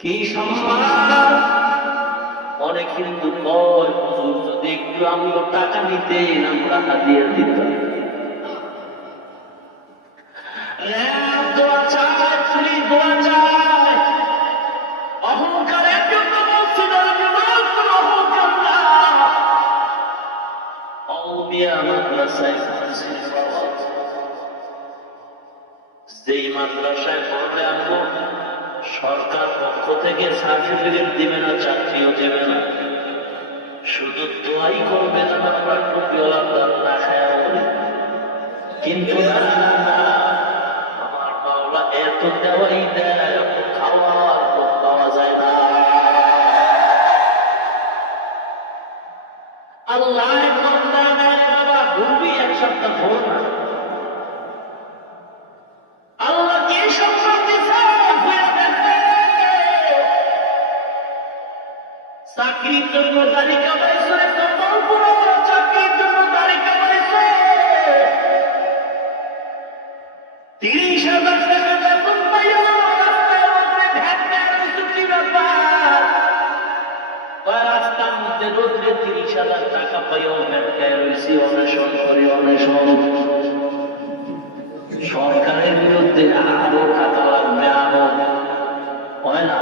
কি সম্মান! অনেক হিন্দু কয় হুজুর যদি একটু আমগো টাকা নিতেন আমরা হাদিয়া দিতাম। দোয়া চায়, পুলিশ দোয়া চায়, অহংকারের জন্য মসজিদের বিরোধ কোনো অহংকার না। আউলিয়া মাদ্রাসায় যেই মাদ্রাসায় পড়বে আমগো সরকার পক্ষ থেকে সার্টিফিকেট দিবে না, চাকরিও দেবে না, শুধু দোয়াই করবে না আমরা টুপিওয়ালা না খায়া বলে। কিন্তু না, আমার মাওলা এত দেওয়াই দেয়, খাওয়ার লোক পাওয়া যায় না। আল্লাহ বান্দা নেয় বাবা, ঘুরবি এক সপ্তাহ ভোর না। আল্লাহ কি সম্মান দিছে ঘুরে দেখবে। চাকরির জন্য দাড়ি কামাইছে, চাকরির জন্য দাড়ি কামাইছে, 30,000 টাকা বেতন পাইয়া রাস্তার মধ্যে ভ্যাট রয়েছে। কি ব্যাপার? রাস্তার মধ্যে রোদ্রে 30,000 টাকা পাইয়া ভ্যাট রয়েছে, অন্বেষণ করে অন্বেষণ। সরকারের বিরুদ্ধে আরো টাকা লাগবে, আরো হয় না?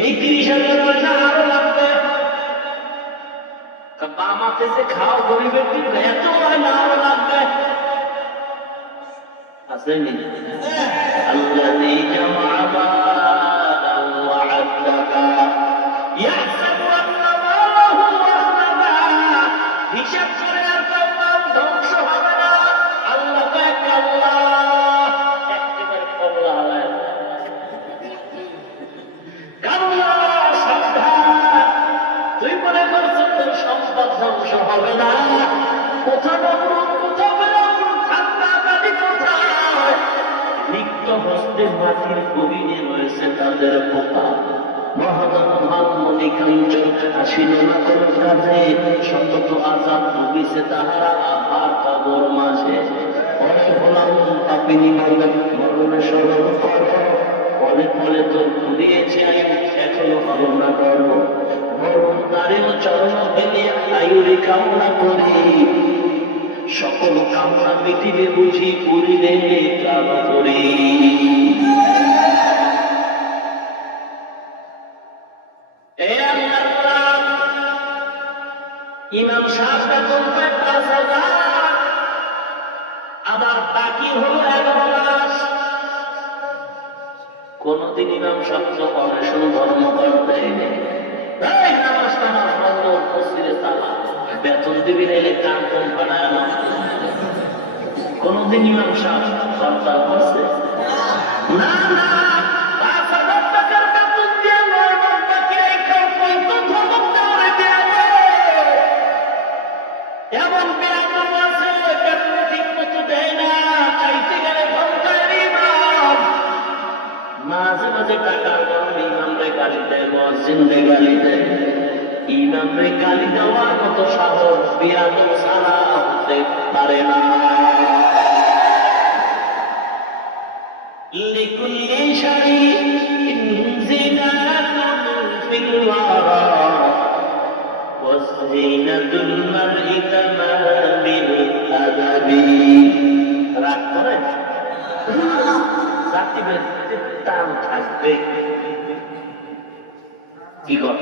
এই 30,000 পয়সা আরো লাগবে। বামাতে যে খাও গরিবের কিন্তু এত হয় না, আরো লাগবে। আসেনি আল্লাযী জামা মালান ওয়া আদ্দাদা ইয়াহসাবু আন্না মালাহু আখলাদা। হিসাব করে আর তার মাল ধ্বংস হবে না। আল্লাহ এক, আল্লাহ একেবারে কবলা আলায় কাল্লা, সাবধান। তুই মনে করছো তোর সম্পদ ধ্বংস হবে না? কোথাও নমরুদ, কোথাও ফেরাউন, ঠান্ডা পানি কোথায়? লিপ্ত হস্তে মাটির গভীরে রয়েছে তাদের পোকা। মহাদান মহামণি কাঞ্চন আসিল না কোন কাজে, সতত আজাদ ভুগিছে তাহারা আহার কবর মাঝে। অনেক হলাম পাপিনী বলে মরণে স্মরণ কর, ফলে ফলে তোর ঘুরিয়েছে এখনো হলো না গর্ব। মরণ তারের চরণ ভেঙে আয়ুরে কামনা করি, সকল কামনা মিটিবে বুঝি করিলে প্রাণ করি। ইমাম সাহেব বেতন পায় 5,000, আবার বাকি হলো 11 মাস। কোনদিন ইমাম সাহেব অনশন ধর্ম করতে নামাজ টামাজ বন্ধ, মসজিদে তালা, বেতন দিবি নাইলে কান কোন বানায় না। কোনদিন ইমাম সাহেব হরতাল করছে না? না, 5,000 টাকার বেতন দিয়ে 9 মাস বাকি রেখে ধমক দেওয়ারে দেওয়া। এমন বেয়াদব আছে বেতন ঠিক মতো দেয় না, চাইতে গেলে ঘন্টায় ইমাম। মাঝে মাঝে টাকার গরমে ইমামরে গালি দেয়, মুয়াজ্জিনরে গালি দেয়। ইমামরে গালি দেওয়ার মতো সাহস বেয়াদব ছাড়া হতে পারে না। লিকুল্লি শাইইন জিনাতুন ফিল ওয়ারা ওয়াযীনাতুল মারই তামাবিল আদাবি। রাগ করে জাতিভেদ টান থাকবে, কি কর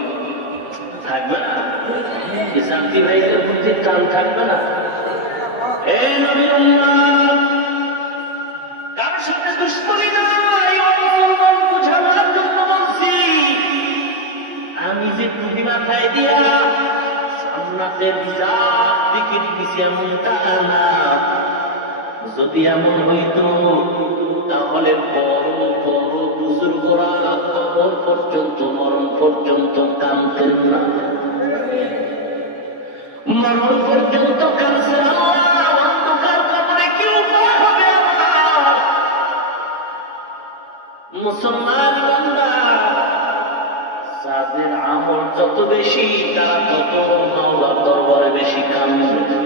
থাকবে না? জাতি ভাইদের প্রতি টান থাকবে না? হে নবীর উম্মত, কার সাথে দুশমনি নাই, অনুমোদন বুঝাবার জন্য বলছি। আমি যে টুপি মাথায় দিয়া জান্নাতের জাত দিকে দিছি এমনটা না। যদি এমন হইত তাহলে বড় বড় বুজুর্গরা কবর পর্যন্ত, মরণ পর্যন্ত কাঁদতেন না। মরণ পর্যন্ত কাঁদছে আল্লাহ, অন্ধকার কবরে কি উপায় হবে আমার? মুসলমান বান্দা, যাদের আমল যত বেশি তারা তত মাওলার দরবারে বেশি কাঁদবে।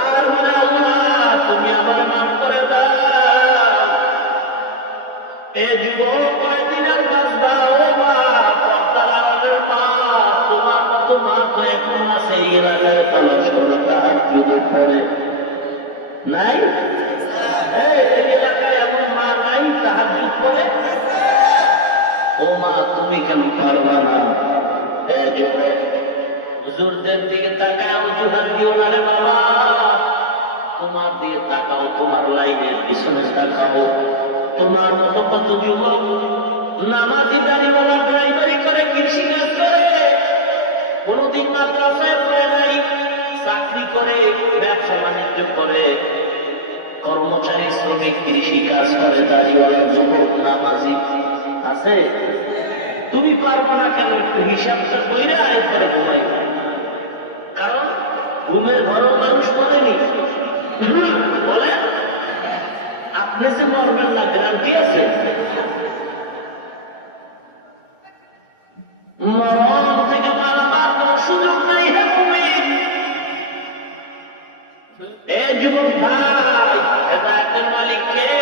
আর আল্লাহ তুমি আমার মাফ করে দাও, এ যুবক কয়দিন আর বাঁচবা ও মা, পর্দার আড়ালের মা, তোমার মতো মা তো এখন আছে এই এলাকায় তালাশ করো, তাহাজ্জুদ পড়ে নাই? এই এলাকায় এমন মা নাই তাহাজ্জুদ পড়ে? ও মা তুমি কেন পারবা না? এ যুবক হুজুরদের দিকে তাকায় অজুহাত দিও না রে বাবা, তোমার দিকে তাকাও, তোমার লাইনের পিছনে তাকাও। তোমার মতো কত যুবক নামাজি গাড়িওয়ালা ড্রাইভারি করে, কৃষিকাজ করে, কোনদিন মাদ্রাসায় পড়ে নাই, চাকরি করে, ব্যবসা বাণিজ্য করে, কর্মচারী শ্রমিক কৃষিকাজ করে, দাড়িওয়ালা যুবক নামাজি আছে। তুমি পারবো না কেন? একটু হিসাবটা কইরা এরপরে ঘুমাই, কারণ ঘুমের ঘরেও মানুষ মরেনি বলে আপনি যে মরবেন না গ্যারান্টি আছে? মরণ থেকে পালাবার কোন সুযোগ নাই। হে মুমিন, এ যুবক ভাই, হেদায়েতের মালিক কে?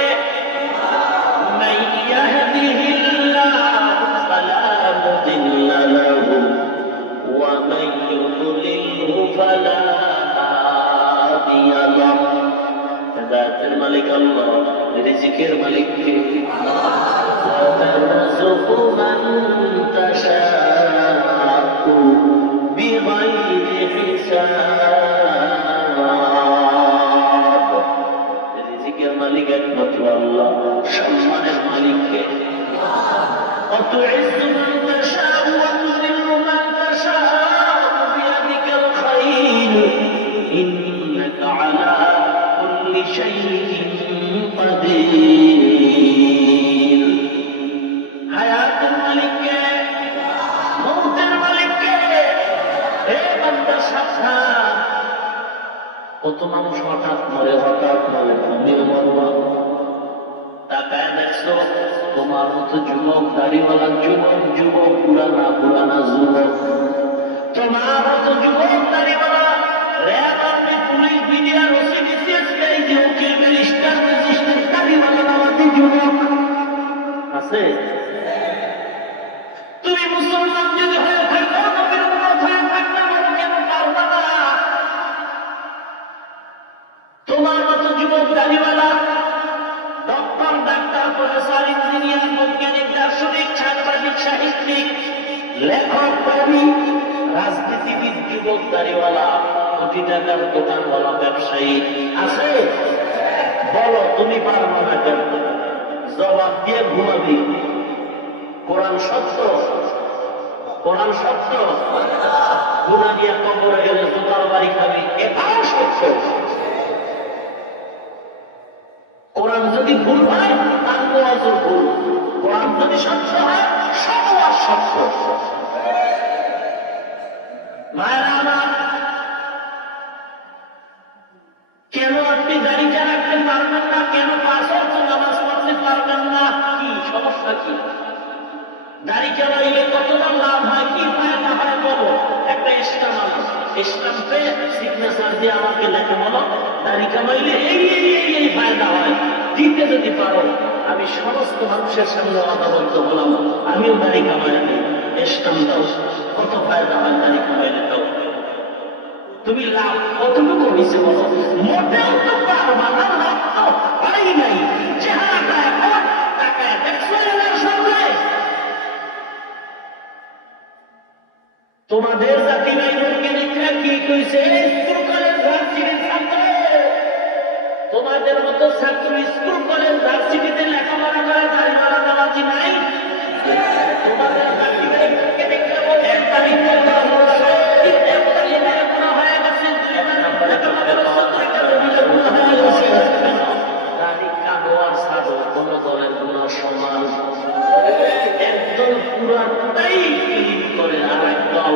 মান ইয়াহদিহিল্লাহু ফালা মুদিল্লা লাহু ওয়া মান ইউদ্লিলহু ফালা হাদিয়া লাহু। হেদায়েতের মালিক আল্লাহ, রিজিকের মালিক কে? وترزق من تشاء بغير حساب। রিজিকের মালিক একমাত্র আল্লাহ, সম্মানের মালিক কে? وتعز من تشاء وتذل من تشاء بيدك الخير إنك على كل شيء قدير। হায়াতের মালিক কে? মৌতের মালিক কে? হে বান্দা সাবধান, কত মানুষ হঠাৎ মরে, তুমিও মরবা। তাকায় দেখছো তোমার মতো যুবক, দাড়িওয়ালা যুবক, যুবক পুরানা পুরানা যুবক, তোমার মতো যুবক দাড়িওয়ালা RAB, army, police, BDR, OC, BCS, এই উকিল, ব্যারিস্টার, ম্যাজিস্ট্রেট, দাড়িওয়ালা নামাজি যুবক আছে। তুমি মুসলমান যদি হয়ে থাকো, নবীর উম্মত হয়ে থাকলে কেন পারবা না? তোমার মতো যুবক দাড়িওয়ালা ডক্টর, ডাক্তার, প্রফেসর, ইঞ্জিনিয়ার, বৈজ্ঞানিক, দার্শনিক, সাংবাদিক, সাহিত্যিক, লেখক, কবি, রাজনীতিবিদ, যুবক দাড়িওয়ালা, কোটি টাকার দোকানওয়ালা, ব্যবসায়ী আছে? বলো তুমি পারবা না কেন? জবাব দিয়ে ঘুমাবি। কোরআন সত্য, কোরআন সত্য। গুনাহ দিয়ে কবরে গেলে জোতার বাড়ি খাবি, এটাও সত্য। কোরআন যদি ভুল হয় তার ওয়াজও ভুল, কোরআন যদি সত্য হয় সব ওয়াজ সত্য। মায়েরা আমার, কেন আপনি দাড়িটা রাখতে পারবেন না? কেন 5 ওয়াক্ত নামাজ পড়তে পারবেন না? কি সমস্যা? কি দাড়িটা রাখলে কতটা লাভ হয়, কি ফায়দা হয় বলো? একটা স্ট্যাম্প আনো, স্ট্যাম্পে সিগনেচার দিয়ে আমাকে লেখে বলো দাড়ি কামাইলে এই ফায়দা হয়। দিতে যদি পারো, আমি সমস্ত মানুষের সামনে আদাবদ্ধ হলাম, আমিও দাড়ি কামাই, স্ট্যাম্প দাও, কত ফায়দা হয় দাড়ি কামাইলে দাও। তুমি লাভ কতটুকু হয়েছে বলো? মোটেও তো পারবা না, লাভ তো হয় নাই। চেহারাটা এখন টাকায় দেখছো এলার সঙ্গে। তোমাদের জাতি নাই বৈজ্ঞানিকরা কি কইছে? স্কুল কলেজ ভার্সিটির ছাত্র, তোমাদের মতো ছাত্র স্কুল কলেজ ভার্সিটিতে লেখাপড়া করে, দাড়িওয়ালা নামাজি নাই। তোমাদের জাতি নাই বৈজ্ঞানিকরা বলে একটা রিপোর্ট দেওয়া হলো, কোন দলের কোন সমান, একদল পুরাটাই ক্লিন করে, আর একদল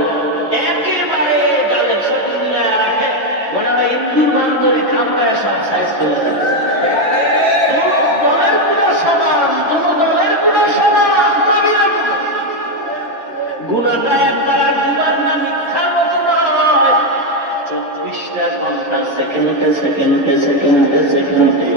একেবারে গালে শক্তি মিলায় রাখে, মনে হয় ইন্দুর মান ধরে খামটায় সব সাইজ করে রাখে। দলের কোন সমান, কোন দলের কোন সমান গুণাটা একটা দুবার না মিথ্যার মতো নয়। 24টা ঘন্টা সেকেন্ডে সেকেন্ডে সেকেন্ডে সেকেন্ডে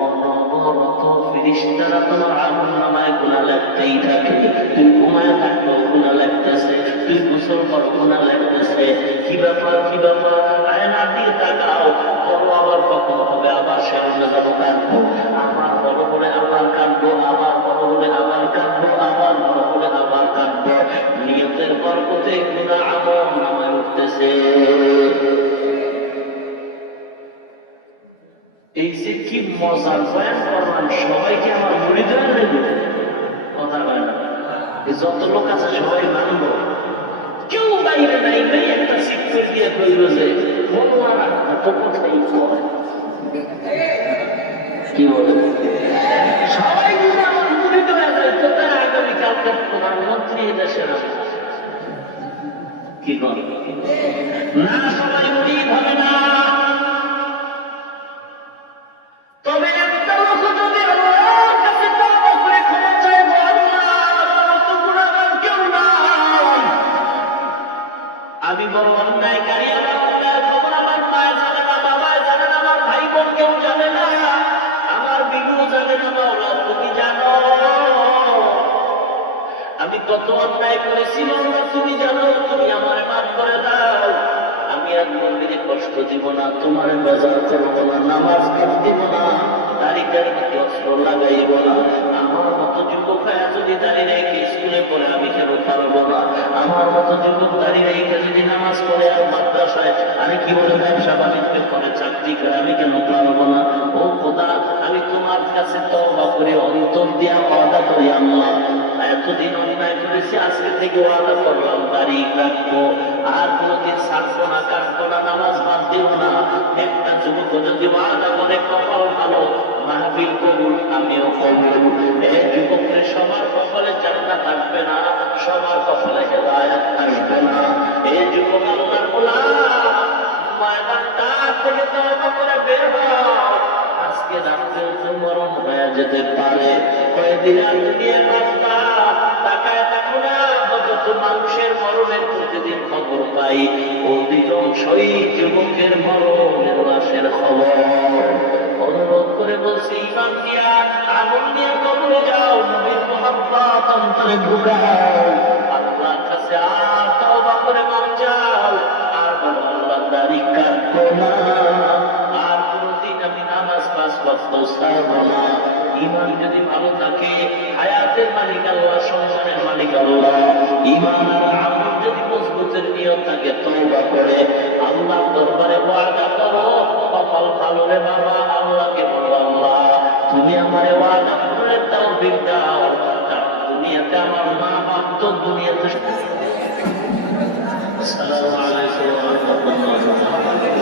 অনবরত ফেরেশতারা তোমার আমলনামায় গুনাহ লিখতেই থাকে। তুই ঘুমায় থাকো গুনাহ লিখতেছে, তুই গোসল করো গুনাহ লিখতেছে। কি ব্যাপার কি ব্যাপার? আয়না দিয়ে তাকাও, বড় আবার কখন হবে, আবার সামনে যাবো কাঁদবো, আবার বড় বলে আবার কাঁদবো, আবার বড় বলে আবার কাঁদবো, আবার বড় বলে আবার কাঁদবো। নিয়তের বরকতে গুনাহ আমলনামায় উঠতেছে। এই যে কি মজার বয়ান করলাম, সবাইকে আমার মুড়ি দেওয়া নেবে কথা হয় না। যত লোক আছে সবাই মানব, কেউ বাইরে নাই নাই একটা সিট করে দিয়ে কইল যে ভগবান এত কথাই কয় কি বলে সবাই যদি আমার মুড়ি দেওয়া যায় তো তার আগামীকালকে প্রধানমন্ত্রী দেশের কি করে না, সবাই মুড়ি হবে না। তবে একটা লোক যদি আল্লাহর কাছে তওবা করে ক্ষমা চায়, আল্লাহ তো গুনাহগার কেউ নাই, আমি বড় অন্যায়কারী, আমার অন্যায়ের খবর আমার মা জানে না, বাবা জানে না, আমার ভাই বোন কেউ জানে না, আমার বিবু জানে না, মাওলা তুমি জানো আমি কত অন্যায় করেছি, মাওলা তুমি জানো, তুমি আমার মাফ করে দাও। আমি আর মন্দিরে কষ্ট দিব না, তোমার বাজার করবো না, নামাজ কাজ দিব না, তারিখের মধ্যে অস্ত্র লাগাইব না। আমার মতো যুবক যদি দাঁড়িয়ে রেখে স্কুলে পড়ে আমি কেন পারবো না? আমার মতো যুবক দাঁড়িয়ে রেখে যদি নামাজ পড়ে আর মাদ্রাসায় আমি কি বলে ব্যবসা বাণিজ্য করে চাকরি করে আমি কেন পারবো না? ও খোদা, আমি তোমার কাছে তওবা করে অন্তর দিয়া ওয়াদা করি, আল্লাহ এতদিন অন্যায় করেছি, আজকে থেকে ওয়াদা করলাম তারিখ রাখবো, আর কোনদিন ছাড়বো না, কাটবো না, নামাজ বাদ দিব না। একটা যুবক যদি ওয়াদা করে কপাল ভালো, মাহফিল কবুল, আমিও কবুল। এই যুবকের সবার কপালে জান্নাত থাকবে না, সবার কপালে হেদায়েত থাকবে না। এই যুবক আল্লাহর গোলাম, ময়দানটা থেকে তওবা করে বের হও, আজকে রাতে তো মরণ হয়ে যেতে পারে, কয়েকদিন আর দুনিয়া বাঁচবা। তাকায় থাকো না, যত মানুষের মরণের প্রতিদিন খবর পাই, অধিকাংশই যুবকের মরণের লাশের খবর। অনুরোধ করে বলছি, ইমান দিয়া আমল নিয়ে কবরে যাও, নবীর মুহাব্বত অন্তরে ঢুকাও, আল্লাহর কাছে আর তওবা করে মাফ চাও, আর বলো আল্লাহ দাড়ি কাটবো না, আর কোনদিন আমি নামাজ পাঁচ ওয়াক্ত ছাড়বো না। ইমান যদি ভালো থাকে, হায়াতের মালিক আল্লাহ, সংসারের মালিক আল্লাহ। ইমান আর আমল যদি মজবুতের নিয়ত থাকে, তওবা করে আল্লাহর দরবারে ওয়াদা করো, কপাল ভালো রে বাবা, আল্লাহকে বলো আল্লাহ তুমি আমারে ওয়াদা করে তৌফিক দাও, দুনিয়াতে আমার মা বাপ তো দুনিয়াতে। আসসালামু আলাইকুম ওয়া রাহমাতুল্লাহ।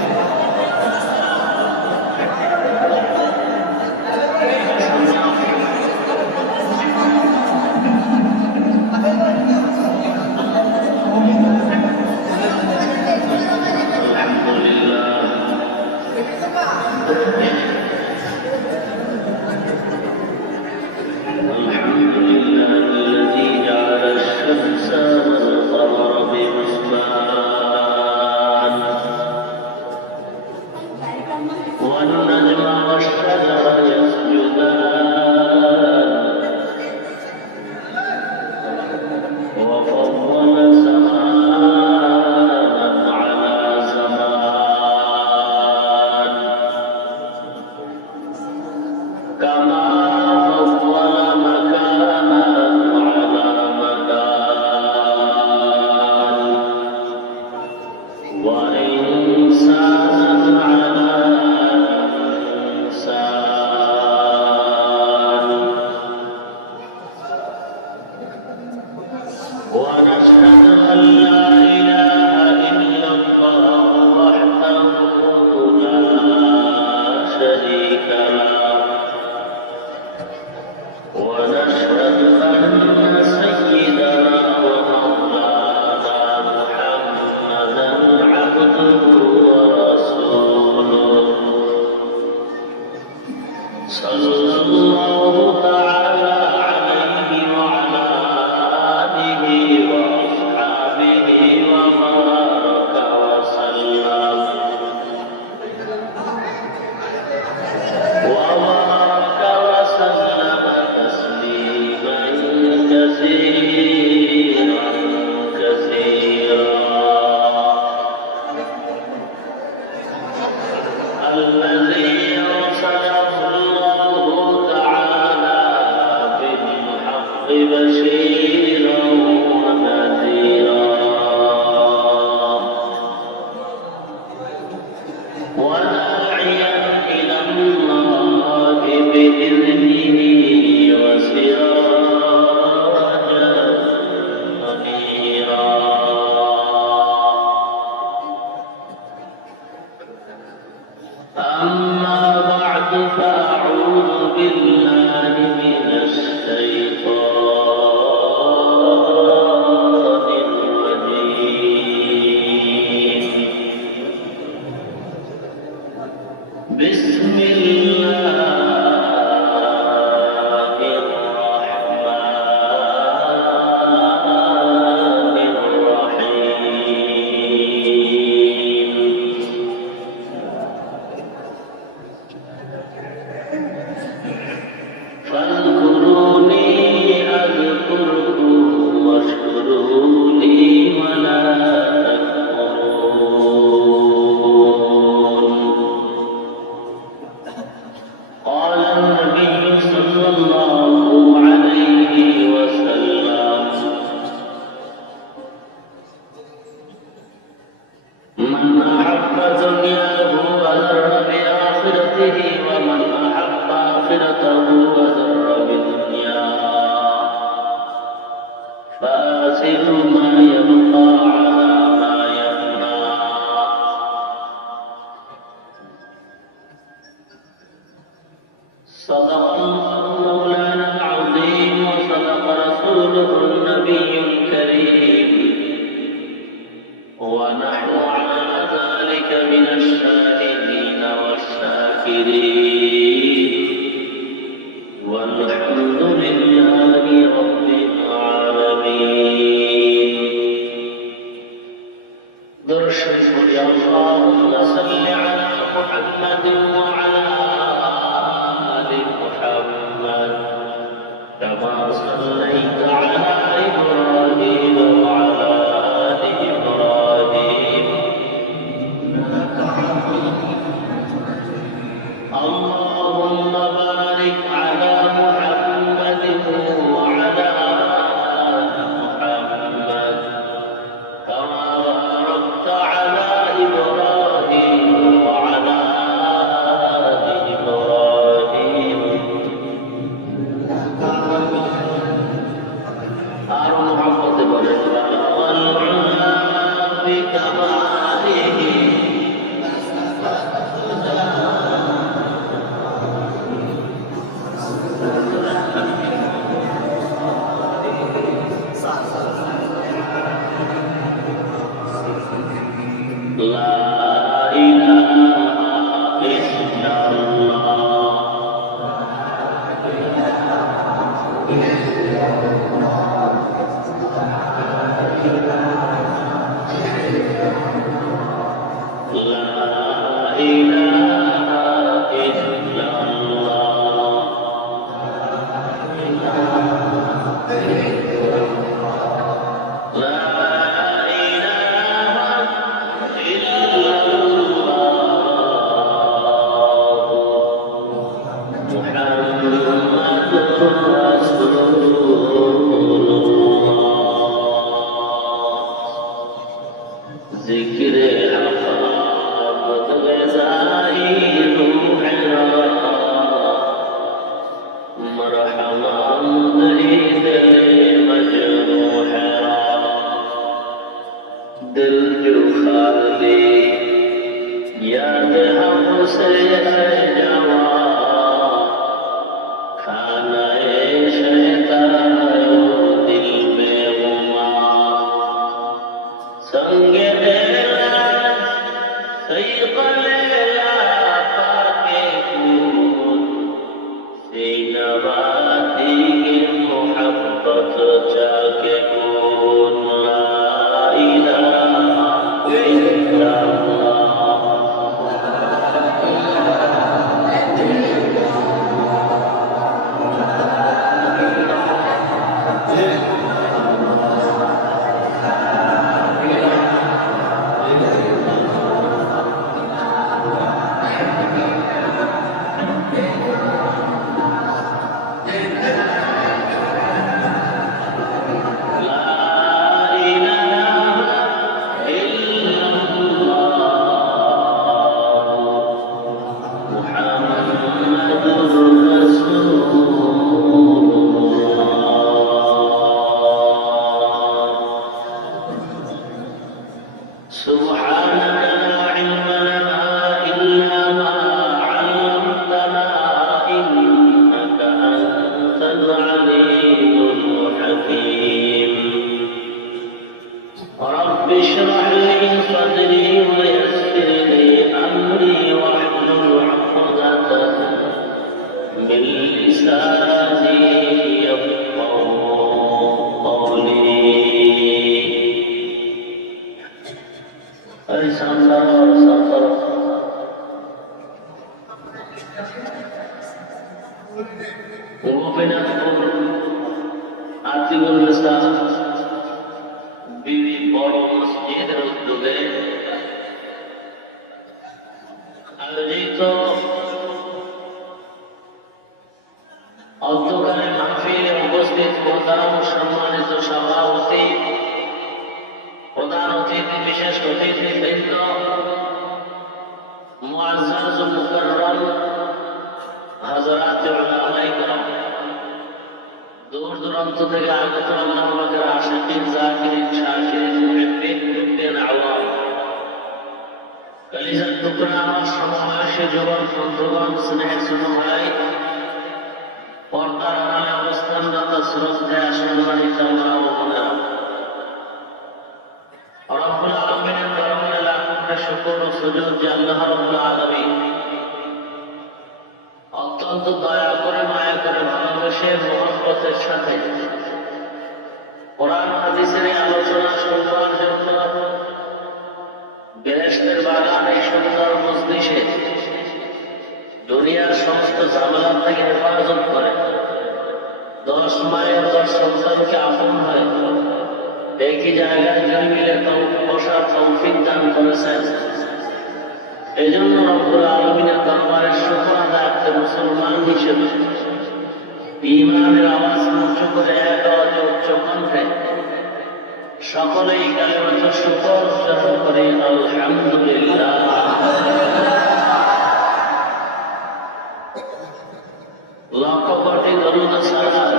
صلى الله تعالى عليه وعلى آله وأصحابه بشيرا ونذيرا وداعيا إلى الله بإذنه وسراجا منيرا أما بعد فأعوذ بالله من الشيطان الرجيم بسم الله الرحمن الرحيم فاذكروني أذكركم واشكروا لي ولا تكفرون قال النبي صلى الله عليه وسلم من أحب دنياه وذر بآخرته ومن أحب آخرته وذر بدنياه فآثر ما يبقى على ما يفنى صدق الله مولانا العظيم وصدق رسوله النبي الكريم ونحن على ذلك من الشاهدين والشاكرين والحمد لله رب العالمين درشد يا اللهم صل على محمد وعلى آل محمد كما صليت على إبراهيم وعلى آل إبراهيم اللهم بارك على محمد وعلى آل محمد كما باركت على إبراهيم وعلى آل إبراهيم آل محمد والعلا بكماله لا إله إلا الله لا إله إلا الله لا إله إلا الله محمد رسول الله ذكر حقائق غذائي روحنا مرحبا عيد مجروحنا दिल जो खाली याद हमसे है जवा खाना शैतान दिल में गुमा संगे लेला सैक़ लेला पाके कूद सीनवाती के मोहब्बत जाके कूद ला इलाहा इल्लल्लाह মোহতারাম সম্মানিত সভাপতি, প্রধান অতিথি, বিশেষ অতিথিবৃন্দ, মুআজ্জাজ ও মুকাররম হযরত উলামায়ে কেরাম, দূর দূরান্ত থেকে আগত আল্লাহ পাকের আশিকিন, যাকিরিন, শাকিরিন, মুহিব্বিন, মুহিব্বিন আওয়াম, কলিজার টুকরা আমার সমবয়সী যুবক বন্ধুগণ, স্নেহের ছোট ভাই, পর্দার আড়ালে অবস্থানরত শ্রদ্ধেয় সম্মানিত মা ও বোনেরা, রব্বুল আলামিনের দরবারে লাখ কোটি শুকর ও সুজুদ যে আল্লাহ রব্বুল আলামিন অত্যন্ত দয়া করে, মায়া করে, ভালোবেসে, মহব্বতের সাথে কোরআন হাদিসের এই আলোচনা শুনবার জন্য বেহেশতের বাগান এই সুন্দর মজলিসে দুনিয়ার সমস্ত ঝামেলা থেকে হেফাজত করে 10 মায়ের 10 সন্তানকে আপন হয় একই জায়গায় মিলে বসার তৌফিক দান করেছেন। এই জন্য রব্বুল আলামিনের দরবারে শুকর আদায় মুসলমান হিসেবে ঈমানের আওয়াজ উচ্চ করে এক আওয়াজে উচ্চ কণ্ঠে সকলেই কালিমাতুশ শুকর উচ্চারণ করে আলহামদুলিল্লাহ। লক্ষ কোটি দরুদ ও সালাত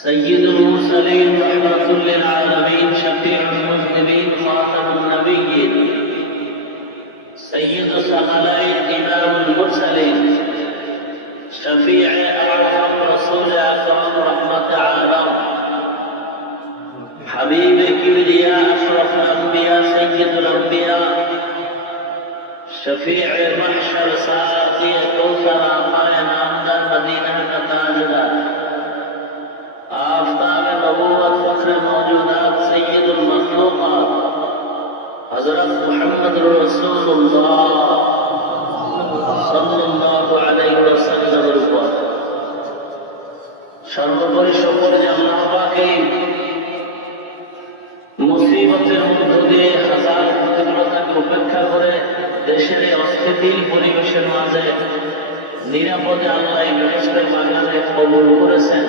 সাইয়্যিদুল মুরসালিন রাহমাতুল লিল আলামিন শফিউল মুযনিবিন খাতামুন নবিয়্যিন سيد الثقلين إمام المرسلين شفيع أعظم رسول أكرم رحمة عالم حبيب كبرياء أشرف الأنبياء سيد الأنبياء شفيع محشر ساقي كوثر قائم أمدان مدينة كتاجدار آفتاب نبوة فخر الموجودات سيد المخلوقات حضرت محمد رسول الله সাল্লাল্লাহু আলাইহি ওয়াসাল্লামের উপর সর্বোপরি শুকর যে আল্লাহ পাকে মুসিবতের মধ্য দিয়ে হাজার প্রতিকূলতাকে উপেক্ষা করে দেশের এই অস্থিতিশীল পরিবেশের মাঝে নিরাপদে আল্লাহ এই বেহেশতের বাগানে কবুল করেছেন।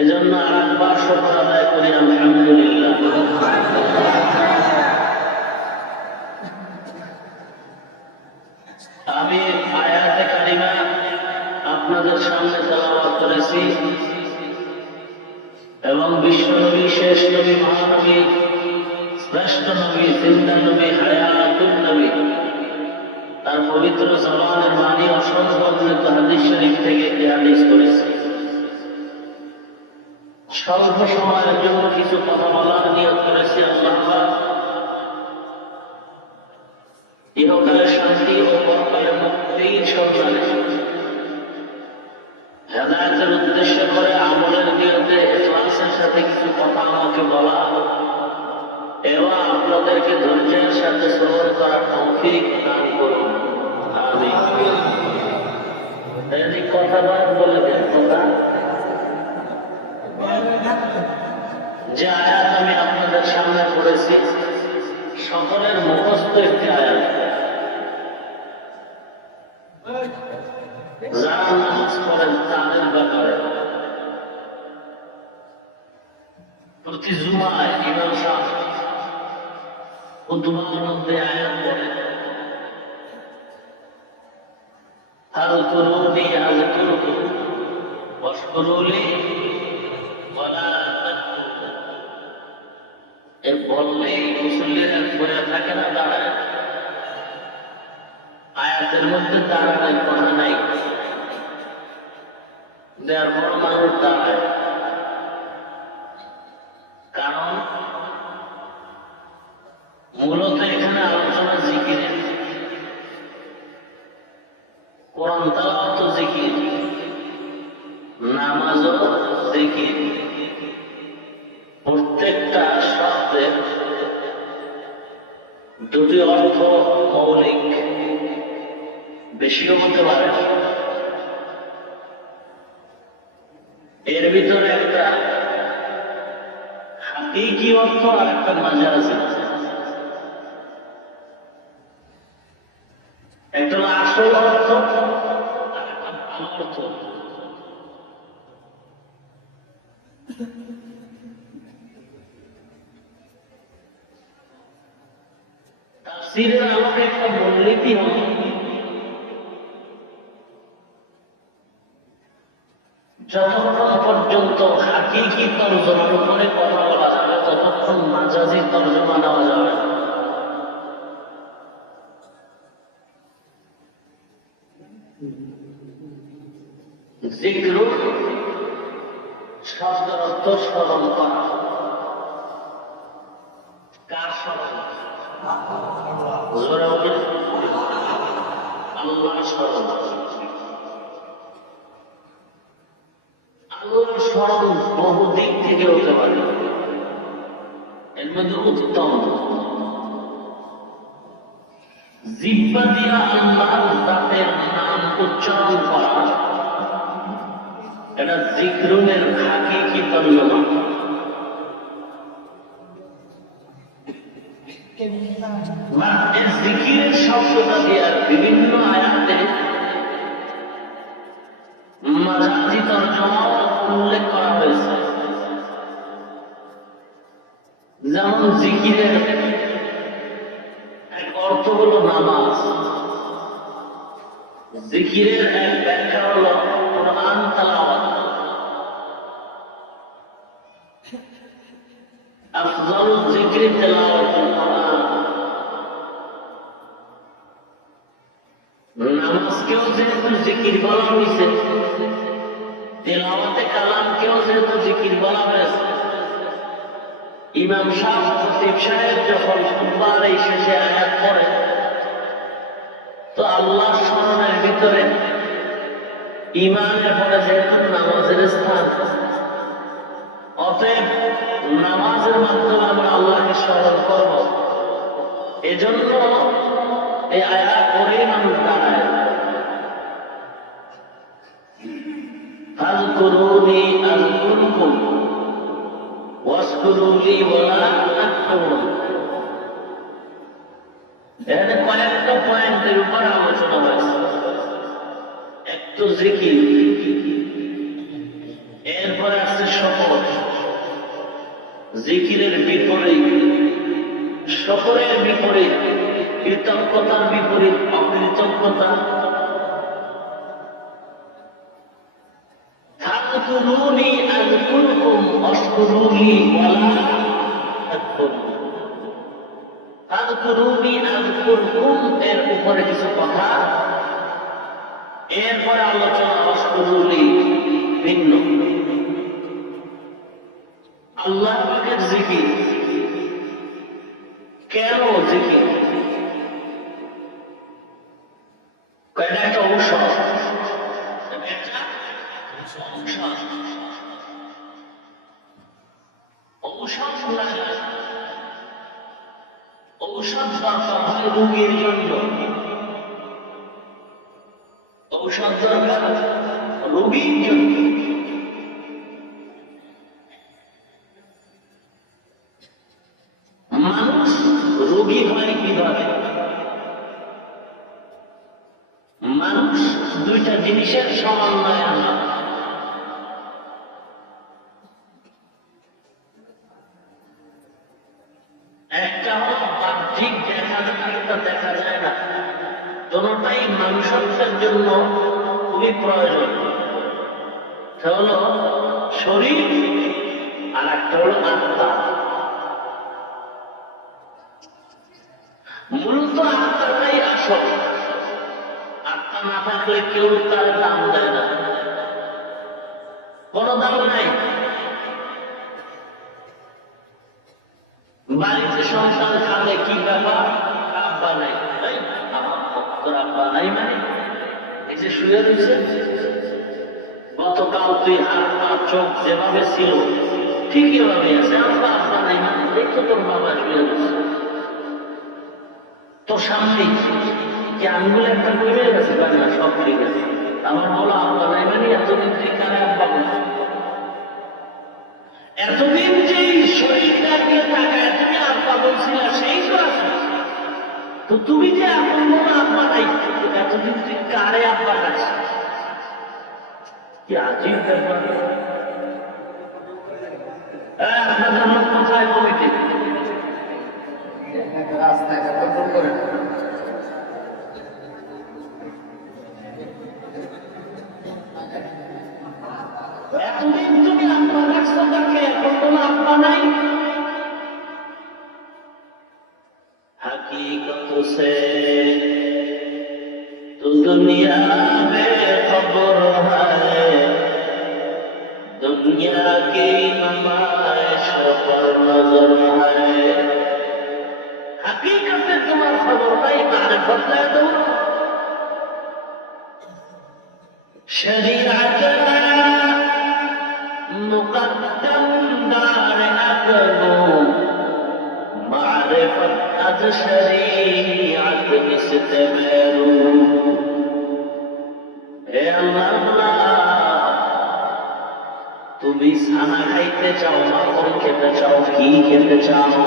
এজন্য আরেকবার শুকর আদায় করি আলহামদুলিল্লাহ। আমি আয়াতে কারিমা আপনাদের সামনে তেলাওয়াত করেছি এবং বিশ্বনবী, শেষ নবী, মহানবী, শ্রেষ্ঠ নবী, জিন্দা নবী, হায়াতুন নবী তার পবিত্র জবানের বাণী অসংখ্য অগণিত হাদিস শরীফ থেকে একটি হাদিস করেছি। স্বল্প সময়ের জন্য কিছু কথা বলার নিয়ত করেছি। আল্লাহ পাক ইহকালের শান্তি ও পরকালের মুক্তির সন্ধানে হেদায়েতের উদ্দেশ্য করে আমলের নিয়তে ইখলাসের সাথে কিছু কথা আমাকে বলা এবং আপনাদেরকে ধৈর্যের সাথে শ্রবণ করার তৌফিক দান করুন, আমিন। যদি কথা বলে দেন, কথা যে আয়াত আমি আপনাদের সামনে পড়েছি সকলের মুখস্থ একটি আয়াত। যারা নামাজ পড়েন তাদের ব্যাপারে প্রতি জুমায় ইমাম সাহেব খুতবার মধ্যে আয়াত পড়েন, আযকুরুনি আযকুরকুম ওয়াশকুরুলি ওয়ালা তাকফুরুন। এ বললেই মুসল্লিরা বসে থাকে না, দাঁড়ায়। আয়াতের মধ্যে দাঁড়ানোর কথা নাই, দেওয়ার পর মানুষ দাঁড়ায়। কারণ মূলত এখানে আলোচনা জিকিরের, কোরআন তেলাওয়াত জিকির, নামাজও জিকির। প্রত্যেকটা শব্দের দুটি অর্থ মৌলিক, বেশিও হতে পারে। এর ভিতরে একটা হাকিকি অর্থ আর একটা মাজাজি। একটা আসল অর্থ আর একটা ভালো অর্থ। তাফসীরের আলোকে একটা মূলনীতি হল যতক্ষণ পর্যন্ত হাকিকি তরজমার উপরে কথা বলা যাবে ততক্ষণ মাজাজি তরজমা নেওয়া যাবে। যিকর শব্দের অর্থ স্মরণ করা। কার স্মরণ? জোরে বলেন আল্লাহর স্মরণ। আল্লাহর স্মরণ বহু দিক থেকে হতে পারে। এর মধ্যে উত্তম জিহ্বা দিয়া আল্লাহর জাতের নাম উচ্চারণ করা, এটা যিকরুনের হাকিকি তরজমা। জিকিরের শব্দটা দিয়ে বিভিন্ন আয়াতে মাজাজি তরজমাও উল্লেখ করা হয়েছে। যেমন জিকিরের এক অর্থ হলো নামাজ, জিকিরের এক ব্যাখ্যা হলো কুরআন তেলাওয়াত। আফজালুল যিকরি তেলাওয়াতুল কুরআন। নামাজকেও যেহেতু জিকির বলা হয়েছে, তেলাওয়াতে কালামকেও যেহেতু জিকির বলা হয়েছে, ইমাম সাহেব খতিব সাহেব যখন খুতবার এই শেষে আয়াত পড়ে তো আল্লাহর স্মরণের ভিতরে ঈমানের পরে যেহেতু নামাজের স্থান, অতএব নামাজের মাধ্যমে আমরা আল্লাহকে স্মরণ করব। এজন্য এই আয়াত পড়েই মানুষ দাঁড়ায়। ফাযকুরুনি আযকুরকুম ওয়াশকুরু লি ওয়ালা তাকফুরুন। এখানে কয়েকটা পয়েন্টের উপর আলোচনা হয়েছে। এক তো জিকির, এরপরে আসছে শকর, জিকিরের বিপরীত, শকরের বিপরীত, কৃতজ্ঞতার বিপরীত অকৃতজ্ঞতা। ফাযকুরুনি আযকুরকুম ওয়াশকুরু লি ওয়ালা তাকফুরুন। ফাযকুরুনি আযকুরকুম এর উপরে কিছু কথা, এরপরে আলোচনা ওয়াশকুরু লি ভিন্ন। আল্লাহ পাকের জিকির কেন জিকির? এটা একটা ঔষধ, ঔষধ লাগে। ঔষধ দরকার হয় রোগীর জন্য, ঔষধ দরকার রোগীর জন্য। মানুষ রোগী হয় কিভাবে? মানুষ দুইটা জিনিসের সমন্বয়ে আনা। একটা হলো বাহ্যিক দেখা যায়, একটা দেখা যায় না। দুটোটাই মানুষত্বের জন্য খুবই প্রয়োজন। একটা হলো শরীর আর একটা হলো আত্মা। মূলত আত্মাটাই আসল। আত্মা না থাকলে কেউ তার দাম দেয় না, কোনো দাম নাই। বাড়িতে সন্তান কাঁদে, কি ব্যাপার? আব্বা নাই। তোর আব্বা নাই মানে এই যে শুয়ে রয়েছে, গতকাল তুই হাত পা চোখ যেভাবে ছিল ঠিক এভাবে আছে। আব্বা আব্বা নাই মানে এই তো তোর বাবা শুয়ে রয়েছে তোর সামনে। কি আঙ্গুল একটা কমে গেছে? না, সব ঠিক আছে। আমার বলো আব্বা নাই মানে এতদিন তুই কারে আব্বা বলছো? এতদিন যেই শরীরটা দিয়ে তাকায় তুমি আব্বা বলছিল সেই তো আছে। তো তুমি যে এখন বলো আব্বা নাই, এতদিন তুই কারে আব্বা ডাকছিস? কি আজীব ব্যাপার। তাকে এখন কোনো আব্বা নাই। हकीकत से तो दुनिया में खबर है, दुनिया की नुमाइश पर नजर है। हकीकत से तुम्हारा खबर नहीं, मारिफत नहीं दो। शरीयत मुकद्दम दार अकलो, मारिफत अज शरीयत निस्ते मेरू। हे अल्लाह, তুমি ছানা খাইতে চাও, মাখন খেতে চাও, কি খেতে চাও,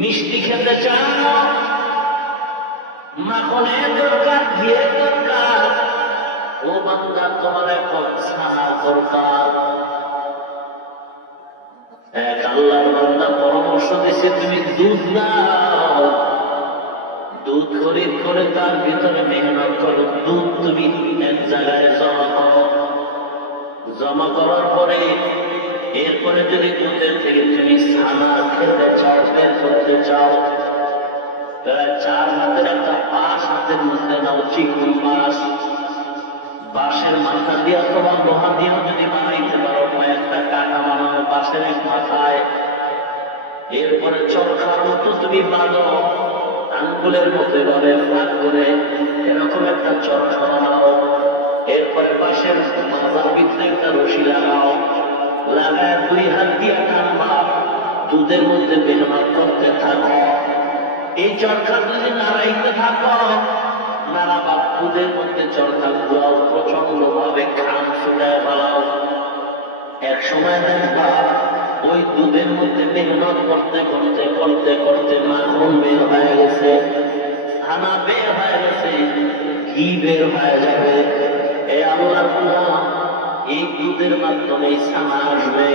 মিষ্টি খেতে চাও, মাখনের দরকার, ঘিয়ের দরকার, ও বান্দা তোমার এখন ছানা দরকার। এক আল্লাহর বান্দা পরামর্শ দিছে, তুমি দুধ নাও, দুধ খরিদ করে তার ভিতরে মেহনত করো, দুধ তুমি এক জায়গায় জমা করো, জমা করার পরে এরপরে যদি দুধের থেকে তুমি ছানা খেতে চাও, বের করতে চাও, তাহলে 4 হাতের একটা বাঁশ হাতের মধ্যে নাও, চিকন বাঁশ, বাঁশের মাথা দিয়ে অথবা লোহা দিয়েও যদি বানাইতে পারো, একটা কাটা বানানো বাঁশের এক মাথায়, এরপরে চরখার মতো তুমি বাঁধো, আঙ্গুলের মতো এভাবে ফাঁক করে এরকম একটা চরখা বানাও, এরপরে পাশের মাথার ভিতরে একটা রশি লাগাও, লাগায় 2 হাত দিয়ে টানবা, দুধের মধ্যে মেহনত করতে থাকো। এই চরখা যদি নাড়াইতে থাকো, নাড়াবা, দুধের মধ্যে চরখা ঘুরাও, প্রচন্ড ভাবে ঘাম ছুটায় ফেলাও। এক সময় দেখবা ওই দুধের মধ্যে মেহনত করতে করতে করতে করতে মাখন বের হয়ে গেছে, ছানা বের হয়ে গেছে, ঘি বের হয়ে যাবে। এ আল্লাহর নাম, এই দুধের মাধ্যমে ছানা আসবে।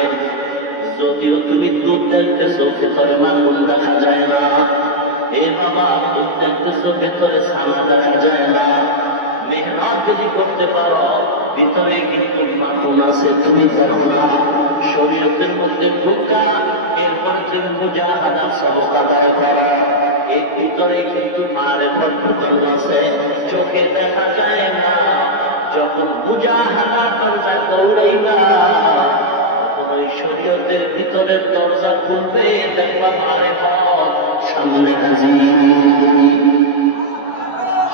যদিও তুমি দুধ দেখতেছো, ভেতরে মাখন দেখা যায় না। এ বাবা, দুধ দেখতেছো, ভেতরে ছানা দেখা যায় না। মেহনত যদি করতে পারো, ভিতরে কিন্তু মাখন আছে, তুমি দেখো না। শরীয়তের মধ্যে ঢোকা, এরপরে তুমি মুজাহাদা সবক আদায় করা, এর ভিতরে কিন্তু মারিফত ঢোকানো আছে, চোখে দেখা যায় না। যখন মুজাহাদা দরজা দৌড়াইবা, তখন ওই শরীয়তের ভিতরের দরজা খুলবে, দেখবা মারিফত সামনে হাজির।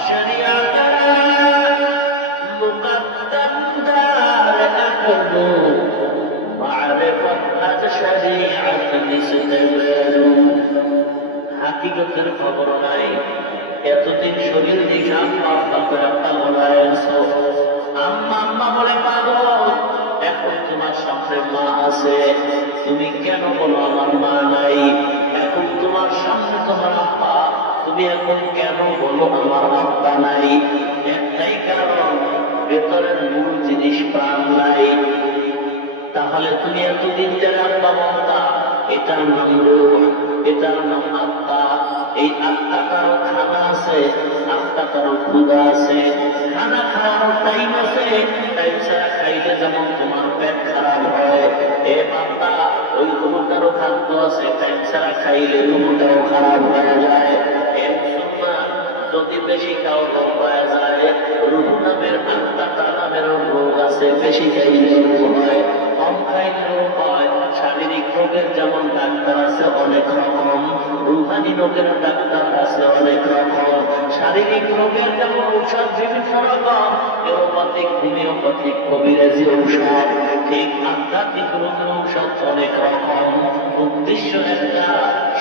শরিয়াত মুকদ্দম দার আকলো, মারিফত আজ শরিয়ত নিস্তে মেরু। হাকিকতের খবর নাই, এতদিন শরীর নিশান আম্মা আম্মা বলে পাগল, এখন তোমার সামনে মা আছে, তুমি কেন বলো আমার মা নাই? এখন তোমার সামনে তোমার আব্বা, তুমি এখন কেন বলো আমার আব্বা নাই? একটাই কারণ, ভেতরের মূল জিনিস প্রাণ নাই। তাহলে তুমি এতদিন যারা আব্বা বলতা, এটার নাম রূহ, এটার নাম আত্মা। এই আত্মাটারও খানা আছে, আত্মাটারও ক্ষুধা আছে, খানা খাওয়ারও টাইম আছে, টাইম ছাড়া খাইলে যেমন তোমার পেট খারাপ হয়, এ বান্দা ওই রুহটারও খাদ্য আছে, টাইম ছাড়া খাইলে রুহটাও খারাপ হয়ে যায়। এ মুসলমান, যদি বেশি খাও রোগ হয়ে যায়, রুহ নামের আত্মাটা নামের রোগ আছে, বেশি খাইলে রোগ হয়, কম খাইলে রোগ হয়। শারীরিক রোগের যেমন ডাক্তার আছে অনেক রকম, রুহানি রোগের ডাক্তার আছে অনেক রকম। শারীরিক রোগের যেমন ঔষধ বিভিন্ন রকম, এলোপ্যাথিক, হোমিওপ্যাথিক, কবিরাজি ঔষধ, ঠিক আধ্যাত্মিক রোগের ঔষধ অনেক রকম। উদ্দেশ্য একটা,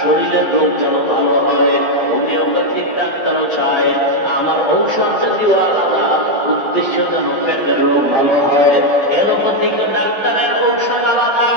শরীরের রোগ যেন ভালো হয়। হোমিওপ্যাথিক ডাক্তারও চায় আমার ঔষধ যদিও আলাদা, উদ্দেশ্য যেন পেটের রোগ ভালো হয়। এলোপ্যাথিক ডাক্তারের ঔষধ আলাদা,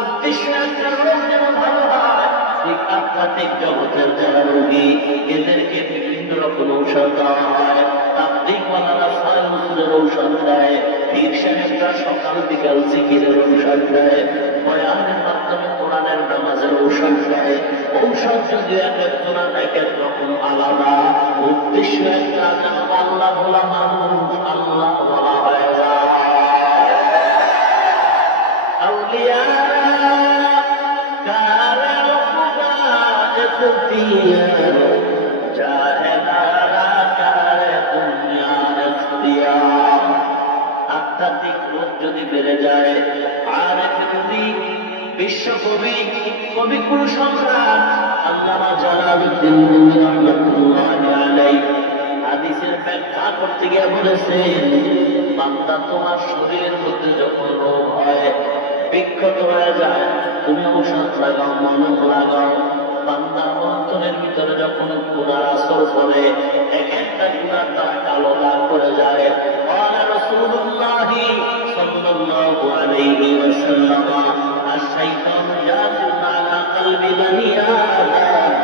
উদ্দেশ্য একটা রোগ যেন ভালো হয়। ঠিক আধ্যাত্মিক জগতের যারা রোগী, এদেরকে বিভিন্ন রকম ঔষধ দেওয়া হয়। তাবলীগওয়ালারা ছয় ওষুধের ঔষধ দেয়, পীর সাহেবরা সকাল বিকাল জিকিরের ঔষধ দেয়, বয়ানের মাধ্যমে কোরআনের নামাজের ঔষধ দেয়। ঔষধ যদি এক একজনের এক এক রকম আলাদা, উদ্দেশ্য একটা, যেন আল্লাহ বলা মানুষ আল্লাহ বলা হয়ে যায়। इख्तियार चाहे नारा करे दुनियार इख्तियार। আধ্যাত্মিক রূপ যদি বেড়ে যায়, আরেফ যদি বিশ্বকবি কবিকুল সম্রাট আল্লামা জালালউদ্দিন রুমি রাহমাতুল্লাহি আলাইহি হাদিসের ব্যাখ্যা করতে গিয়ে বলেছেন, বান্দা তোমার শরীরের মধ্যে যখন রোগ হয়, বিক্ষত হয়ে যায়, তুমি ঔষধ লাগাও, মলম লাগাও, বান্দার অন্তরের ভিতরে যখন গুনার আসর পড়ে, এক একটা গুনার তার কালো দাগ পড়ে যায়। রাসূলুল্লাহি সাল্লাল্লাহু আলাইহি ওয়াসাল্লাম আশ-শাইতানু জাসুন আলা কলবি বনি আদম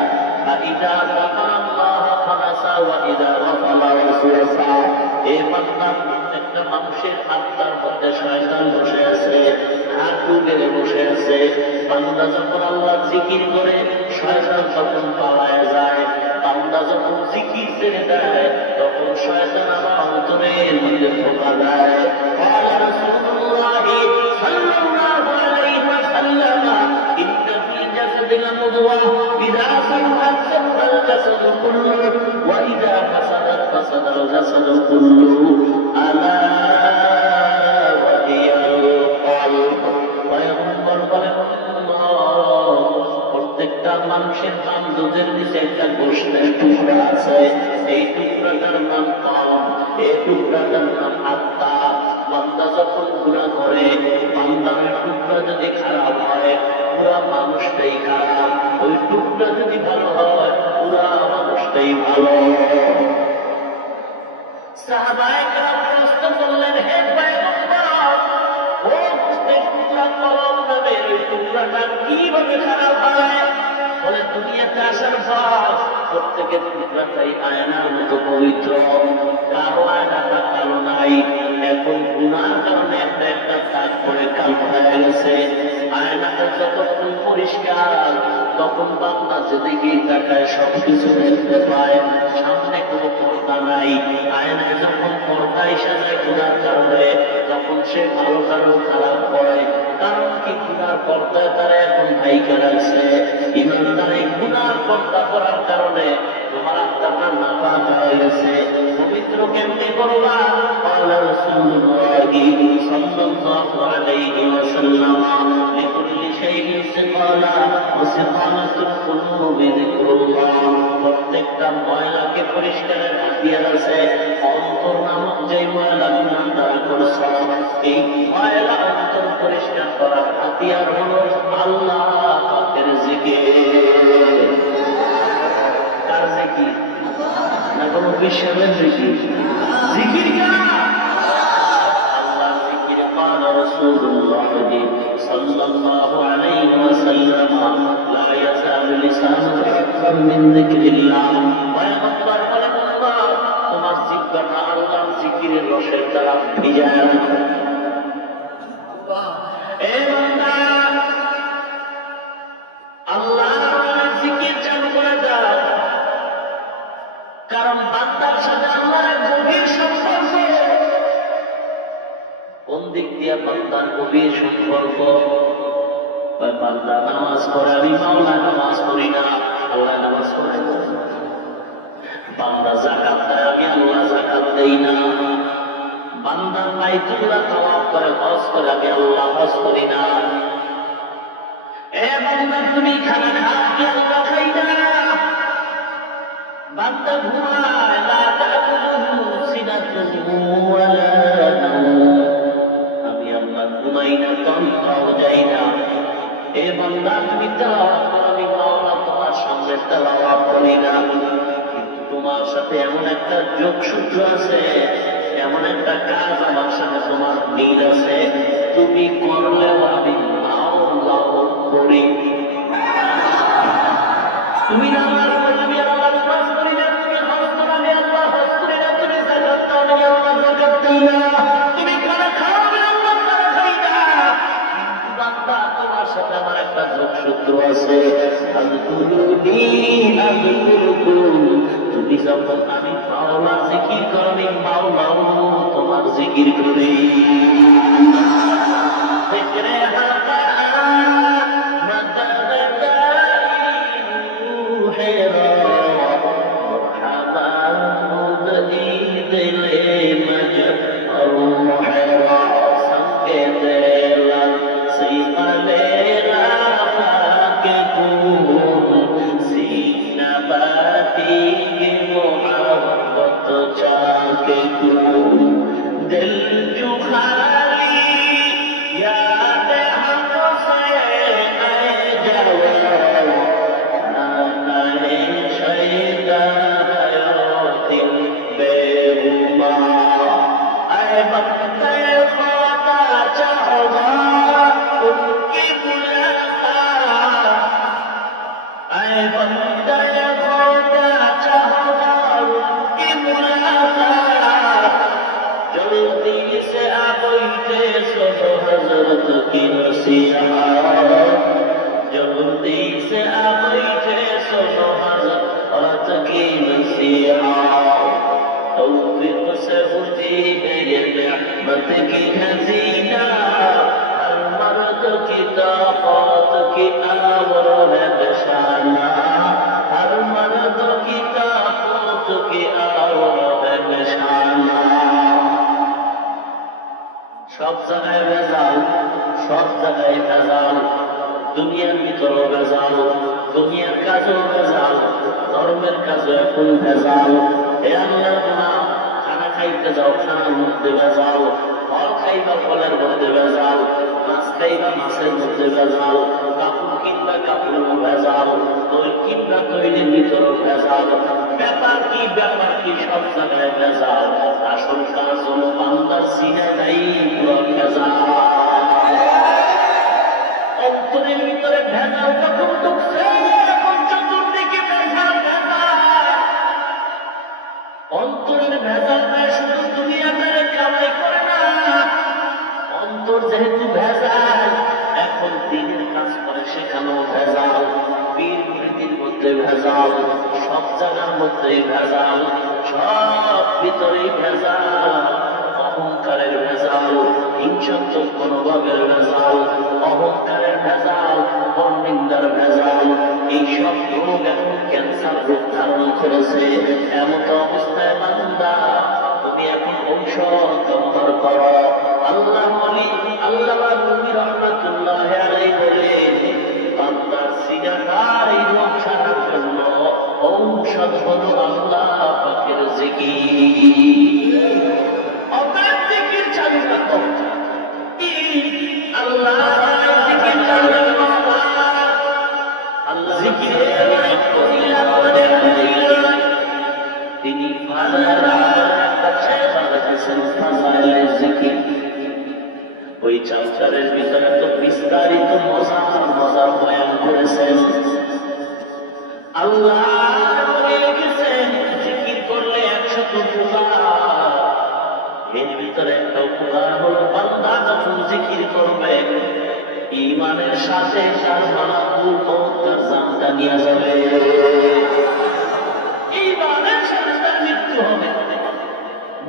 ফাইদা যাকারাল্লাহ ফানাসা ওয়া ইযা গাফালা ওয়াসওয়াসা। এই বান্দা, প্রত্যেকটা মানুষের আত্মার মধ্যে শয়তান বসে আছে, হাঁটু গেড়ে বসে আছে। বান্দা যখন আল্লাহ জিকির করে, শয়তান তখন পালায় যায়। বান্দা যখন জিকির ছেড়ে দেয়, তখন শয়তান আবার অন্তরের মধ্যে ধোঁকা দেয়। রাসূলুল্লাহি সাল্লাল্লাহু আলাইহি ওয়াসাল্লাম ইন্না ফি জাসাদিল মুদওয়া ইযা সালাত সালাল জাসাদু কুল্লু ওয়া ইযা ফাসাদাত ফাসাদাল জাসাদু কুল্লু আলা ওয়া হিয়াল কলব। পয়গম্বর বলেন, প্রত্যেকটা মানুষের বাম দুধের নিচে একটা গোশতের টুকরা আছে, এই টুকরাটার নাম কলব, এই টুকরাটার নাম আত্মা। বান্দা যখন গুনাহ করে, বান্দার টুকরা যদি খারাপ হয়, পুরা মানুষটাই খারাপ। ওই টুকরা যদি ভালো হয়, পুরা মানুষটাই ভালো। সাহাবায়ে কেরাম প্রশ্ন করলেন, হে পয়গম্বর, ও গোশতের টুকরা কলব নামের ওই টুকরাটা কিভাবে খারাপ হয়? বলে, দুনিয়াতে আসার পর প্রত্যেকের টুকরাটাই আয়নার মতো পবিত্র, কারো আয়নাটা কালো নাই। এখন গুনার কারণে একটা একটা দাগ পড়ে কালো হয়ে গেছে। আয়নাটা যতক্ষণ পরিষ্কার, তখন বান্দা যেদিকে তাকায় সবকিছু দেখতে পায়, সামনে কোনো পর্দা নাই। আয়নায় যখন পর্দা এসে যায় গুনার কারণে, তখন সে ভালো কারো খারাপ করে। কারণ কি, গুনার পর্দায় তারা এখন ঢাইকে রাখছে। ইমানদার এই গুনার পর্দা করার কারণে তোমার আত্মাটা নাপাক হয়ে গেছে। পবিত্র কেমনে করবা? ক্বালা রাসূলুল্লাহি সাল্লাল্লাহু আলাইহি ওয়াসাল্লাম লিকুল্লি শাইইন সিকালা ওয়া সিকালাতুল কুলুবি যিকরুল্লাহ। প্রত্যেকটা ময়লাকে পরিষ্কারের হাতিয়ার আছে। অন্তর নামক যে ময়লা গুনাহ দ্বারা করছ, এই ময়লা অন্তর পরিষ্কার করার হাতিয়ার হলো আল্লাহ পাকের জিকির। কার জিকির? না কোনো বিশ্বের জিকির? জিকির কার? আল্লাহর জিকির। ক্বালা রাসূলুল্লাহি সাল্লাল্লাহু আলাইহি ওয়াসাল্লাম লা ইয়াযালু লিসানুকা রাতবান মিন যিকরিল্লাহ। পয়গম্বর বলেন, তোমার জিহ্বাটা আল্লাহর জিকিরের রসের দ্বারা ভিজায় রাখো। এ বান্দা, আল্লাহর জিকির চালু করে দাও। কারণ বান্দার সাথে আল্লাহর গভীর সম্পর্ক। কোন দিক দিয়ে বান্দার গভীর সম্পর্ক? বান্দা নামাজ পড়ে, আমি মাওলা নামাজ পড়ি না, আল্লাহ নামাজ পড়ে। বান্দা যাকাত দেয়, আমি আল্লাহ যাকাত দেই না। বান্দা বাইতুল্লাহ তাওয়াফ করে, হজ করে, আমি আল্লাহ হজ করি না। এ বান্দা, তুমি খানা খাও, আমি আল্লাহ খাই না। বান্দা ঘুমায়, লা তাকুলুহু সিনাতুন ওয়ালা নাওম, আমি আল্লাহ ঘুমাই না, তন্দ্রাও যাই না। এ বান্দা, তুমি তেলাওয়াত করো, আমি মাওলা তোমার সামনে তেলাওয়াত করি না। কিন্তু তোমার সাথে এমন একটা যোগসূত্র আছে, এমন একটা কাজ আমার সাথে তোমার মিল আছে, তুমি করলেও আমি আল্লাহ করি। তুমি নামাজ পড়লে আমি আল্লাহ নামাজ করি না, তুমি হজ করো আমি আল্লাহ হজ করি না, তুমি যাকাত দাও আমি আল্লাহ যাকাত দিই না, তুমি খানা খাও আমি আল্লাহ খানা খাই না। বান্দা, তোমার সাথে আমার একটা যোগসূত্র আছে, আযকুরুনি আযকুরুকুম। তুমি যখন আমি মাওলার জিকির করো, আমি মাওলাও তোমার জিকির করি। জিকিরে হাকা মাদাদাইন রূহে ভেজাল, সব জায়গায় ভেজাল, দুনিয়ার ভিতরেও ভেজাল, দুনিয়ার কাজেও ভেজাল, ধর্মের কাজও এখন ভেজাল। হে আল্লাহর গোলাম, খানা খাইতে যাও, খানার মধ্যে ভেজাল, ফল খাইবা, ফলের মধ্যে ভেজাল, মাছ খাইবা, মাছের মধ্যে ভেজাল, কাপড় কিনবা, কাপড়ের ভেজাল, তৈল কিনবা, তৈলের ভিতরেও ভেজাল। ব্যাপার কি, ব্যাপার কি, সব জায়গায় ভেজাল। আসল কাজ হলো বান্দার সিনা নাই পুরো ভেজাল। অন্তরের ভিতরে ভেজাল যখন ঢুকছে, এখন চতুর্দিকে ভেজাল, ভেজাল। অন্তরের ভেজালটা শুধু দুনিয়াটারে কামাই করে না, অন্তর যেহেতু ভেজাল, এখন দিনের কাজ করে সেখানেও ভেজাল, পীর মুরিদের মধ্যে ভেজাল, সব জায়গার মধ্যেই ভেজাল, সব ভিতরেই ভেজাল। অহংকারের ভেজাল, হিংসাত্মক মনোভাবের ভেজাল, অহংকারের ভেজাল, পরনিন্দার ভেজাল, এইসব রোগ এখন ক্যান্সার রূপ ধারণ করেছে। এমত অবস্থায় বান্দা, তুমি এখন ঔষধ ব্যবহার করো। আল্লাহ বলি, আল্লাহ নবী রাহমাতুল্লাহ আলাইহি বলেন, বান্দার সিনাটার এই রোগ সারার জন্য ঔষধ হলো আল্লাহ পাকের জিকির। অতএব জিকির চালু রাখো। আল্লাহ জিকির চালু রাখো। আল্লাহ জিকিরের তিনি ওই চামচারের ভিতরে তো বিস্তারিত মজার বয়ান করেছেন। আল্লাহ লিখেছেন জিকির করলে 100 উপকার। এর ভিতরে একটা উপকার হলো, বান্দা যখন জিকির করবে ঈমানের সাথে তার মালাকুল মউত তার জানটা নিয়ে যাবে। ঈমানের সাথে তার মৃত্যু হবে।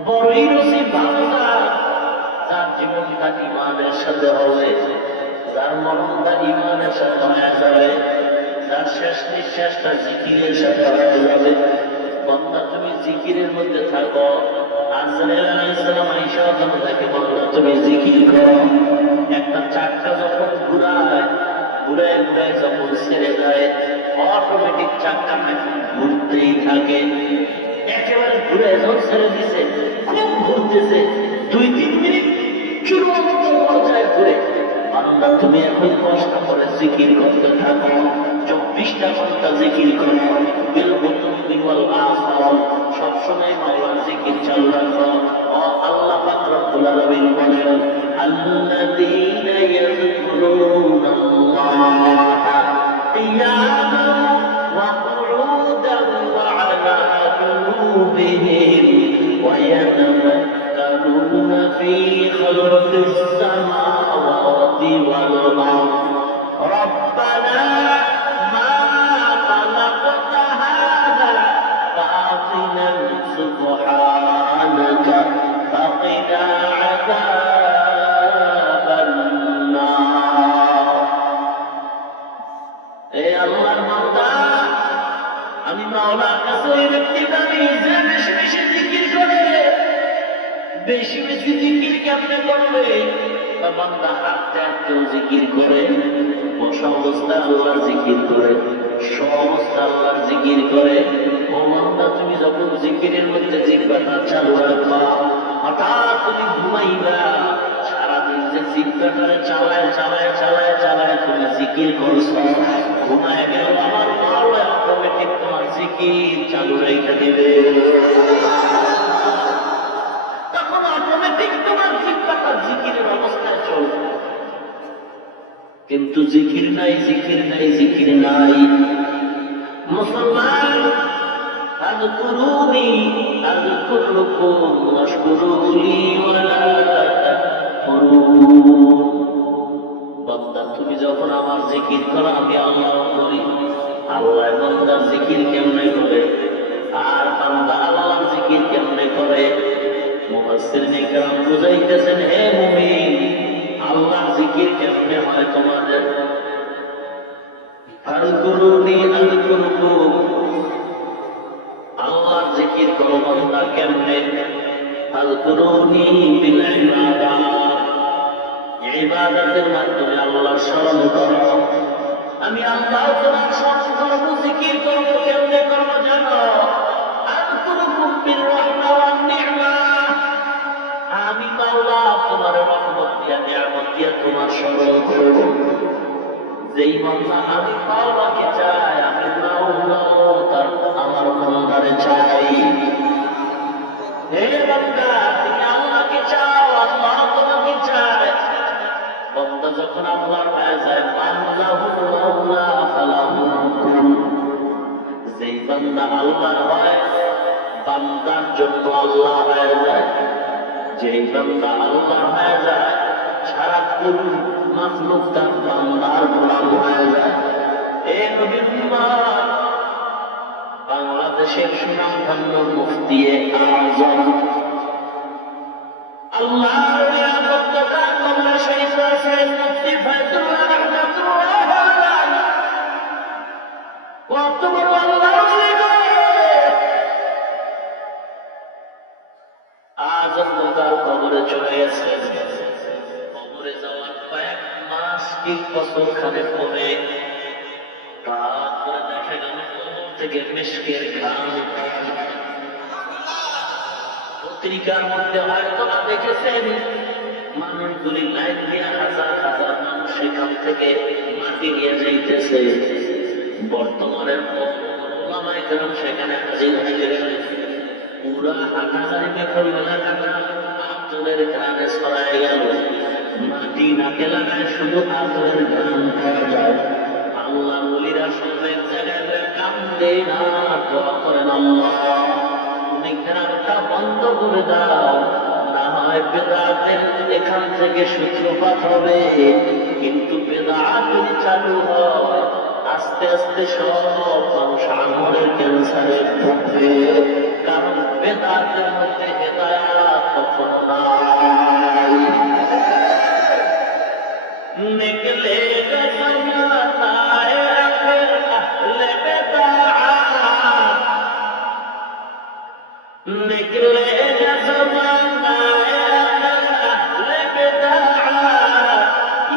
বড়ই নসিব বান্দা যার জীবনটা ঈমানের সাথে হবে, যার মরণটা ঈমানের সাথে হয়ে যাবে, যার শেষ নিঃশ্বাসটা জিকিরের সাথে হয়ে যাবে। বান্দা তুমি জিকিরের মধ্যে থাকো। আজরাইল আলাইহিস সালাম আয়েশা তাকে বলল, তুমি জিকির করো। একটা চাকা যখন ঘুরায়, ঘুরায় ঘুরায় যখন ছেড়ে যায়, অটোমেটিক চাকা ঘুরতেই থাকে। একেবারে ঘুরে যখন ছেড়ে দিছে, খুব ঘুরতেছে, 2-3 মিনিট চূড়ান্ত পর্যায়ে ঘুরে। বান্দা তুমি এখন কষ্ট করে জিকির করতে থাকো, 24টা ঘন্টা জিকির করো। সবসময় মাওলার জিকির চালু রাখো। আল্লাহ পাক রব্বুল আলামিন বলেন, আল্লাযীনা ইয়াযকুরুনাল্লাহা কিয়ামান ওয়া কুউদান ওয়া আলা জুনুবিহিম ওয়া ইয়াতাফাক্কারুনা ফী খালকিস সামাওয়াতি ওয়াল আরদ রব্বানা মা খালাকতা হাযা বাতিলান সুবহানাকা ফাকিনা আযাবান নার। এ আল্লাহর বান্দা, আমি মাওলার কাছে ওই ব্যক্তি দামি যে বেশি বেশি জিকির করে। বেশি বেশি জিকির কেমনে করবে? বান্দা হাঁটতে হাঁটতেও জিকির করে, বসা অবস্থায় আল্লাহর জিকির করে, সমস্ত আল্লাহর জিকির করে। ও বান্দা, তুমি যখন জিকিরের মধ্যে জিহ্বাটা চালু রাখবা, হঠাৎ তুমি ঘুমাইবা, সারাদিন যে জিহ্বাটারে চালায় চালায় চালায় চালায় তুমি জিকির করছো, ঘুমায় গেল আমার মাওলা অটোমেটিক তোমার জিকির চালু রেখে দিবে। তখন অটোমেটিক তোমার জিহ্বাটা জিকিরের অবস্থায় চলবে। কিন্তু জিকির নাই, জিকির নাই, জিকির নাই। মুসলমান, আযকুরুনি আযকুরকুম ওয়াশকুরুলি ওয়ালা তাকফুরুন। বান্দা তুমি যখন আমার জিকির করো, আমি আল্লাহ করি। আল্লাহ বান্দার জিকির কেমনে করে? আর বান্দা আল্লাহর জিকির কেমনে করে? মুফাসসিরিনে কেরাম বুঝাইতেছেন, হে মুমিন, আল্লাহর জিকির কেমনে হয় তোমাদের? আযকুরুনি আযকুরকুম, আল্লাহর জিকির করো বান্দা কেমনে? আযকুরুনি বিল ইবাদাত, ইবাদতের মাধ্যমে আল্লাহর স্মরণ করো। আমি আল্লাহ তোমার স্মরণ করবো, জিকির করবো, কেমনে করবো জানো? আযকুরুকুম বির রাহমা ওয়ান নি'মা। আমি মাওলা তোমার রহমত দিয়া, নিয়ামত দিয়া তোমার স্মরণ করবো। যেই বান্দা আমি মাওলাকে চাই, আমি মাওলাও তার আমার বান্দারে চাই। হে বান্দা, তুমি আল্লাহকে চাও, আল্লাহ তোমাকে চায়। বান্দা যখন আল্লাহর হয়ে যায়, মাওলাহু মাওলা ফালাহু কুল। যেই বান্দা আল্লাহর হয়, বান্দার জন্য আল্লাহ হয়ে যায়। যেই বান্দা আল্লাহর হয়ে যায়, সারা কুল মাখলুক তার বান্দার গোলাম হয়ে যায়। এ নবীর উম্মত, বাংলাদেশের সুনামধন্য মুফতি আযম আল্লাহর নিয়ামতটা কবরে শহীদ হয়েছেন মুফতি ফয়জুল্লাহ রাহমাতুল্লাহ আলাইহি। কত বড় আল্লাহর ওলি গো! আযম তার কবরে চলে গেছে। কবরে যাওয়ার কয়েক মাস কি বছর খানেক পরে তারপরে দেখা গেল কবর থেকে মিশকের ঘ্রাণ। পত্রিকার মধ্যে হয়তো দেখেছেন, মানুষগুলি লাইন দিয়ে হাজার হাজার মানুষ সেখান থেকে মাটি নিয়ে যাইতেছে। বর্তমানের ওলামায়ে কেরাম সেখানে হাজির হয়ে গেলেন। পুরা হাটাজারি বেকল এলাকাটা আতরের ঘ্রাণে ছড়ায় গেল। মাটি নাকে লাগায় শুধু আতরের ঘ্রাণ পাওয়া যায়। আল্লাহ ওলিরা সব এক জায়গায় কান্দে না, দোয়া করেন, আল্লাহ তুমি ঘ্রাণটা বন্ধ করে দাও, না হয় বেদাতের এখান থেকে সূত্রপাত হবে। কিন্তু বেদাত যদি চালু হয়, আস্তে আস্তে সব মানুষ আঙুলের ক্যান্সারে ভুগবে। কারণ বেদাতের মধ্যে হেদায়াত কখনো নাই। নিকলে জমানায়ে আখির আহলে বেদাত, নিকলে জমানায়ে আখির আহলে বেদাত।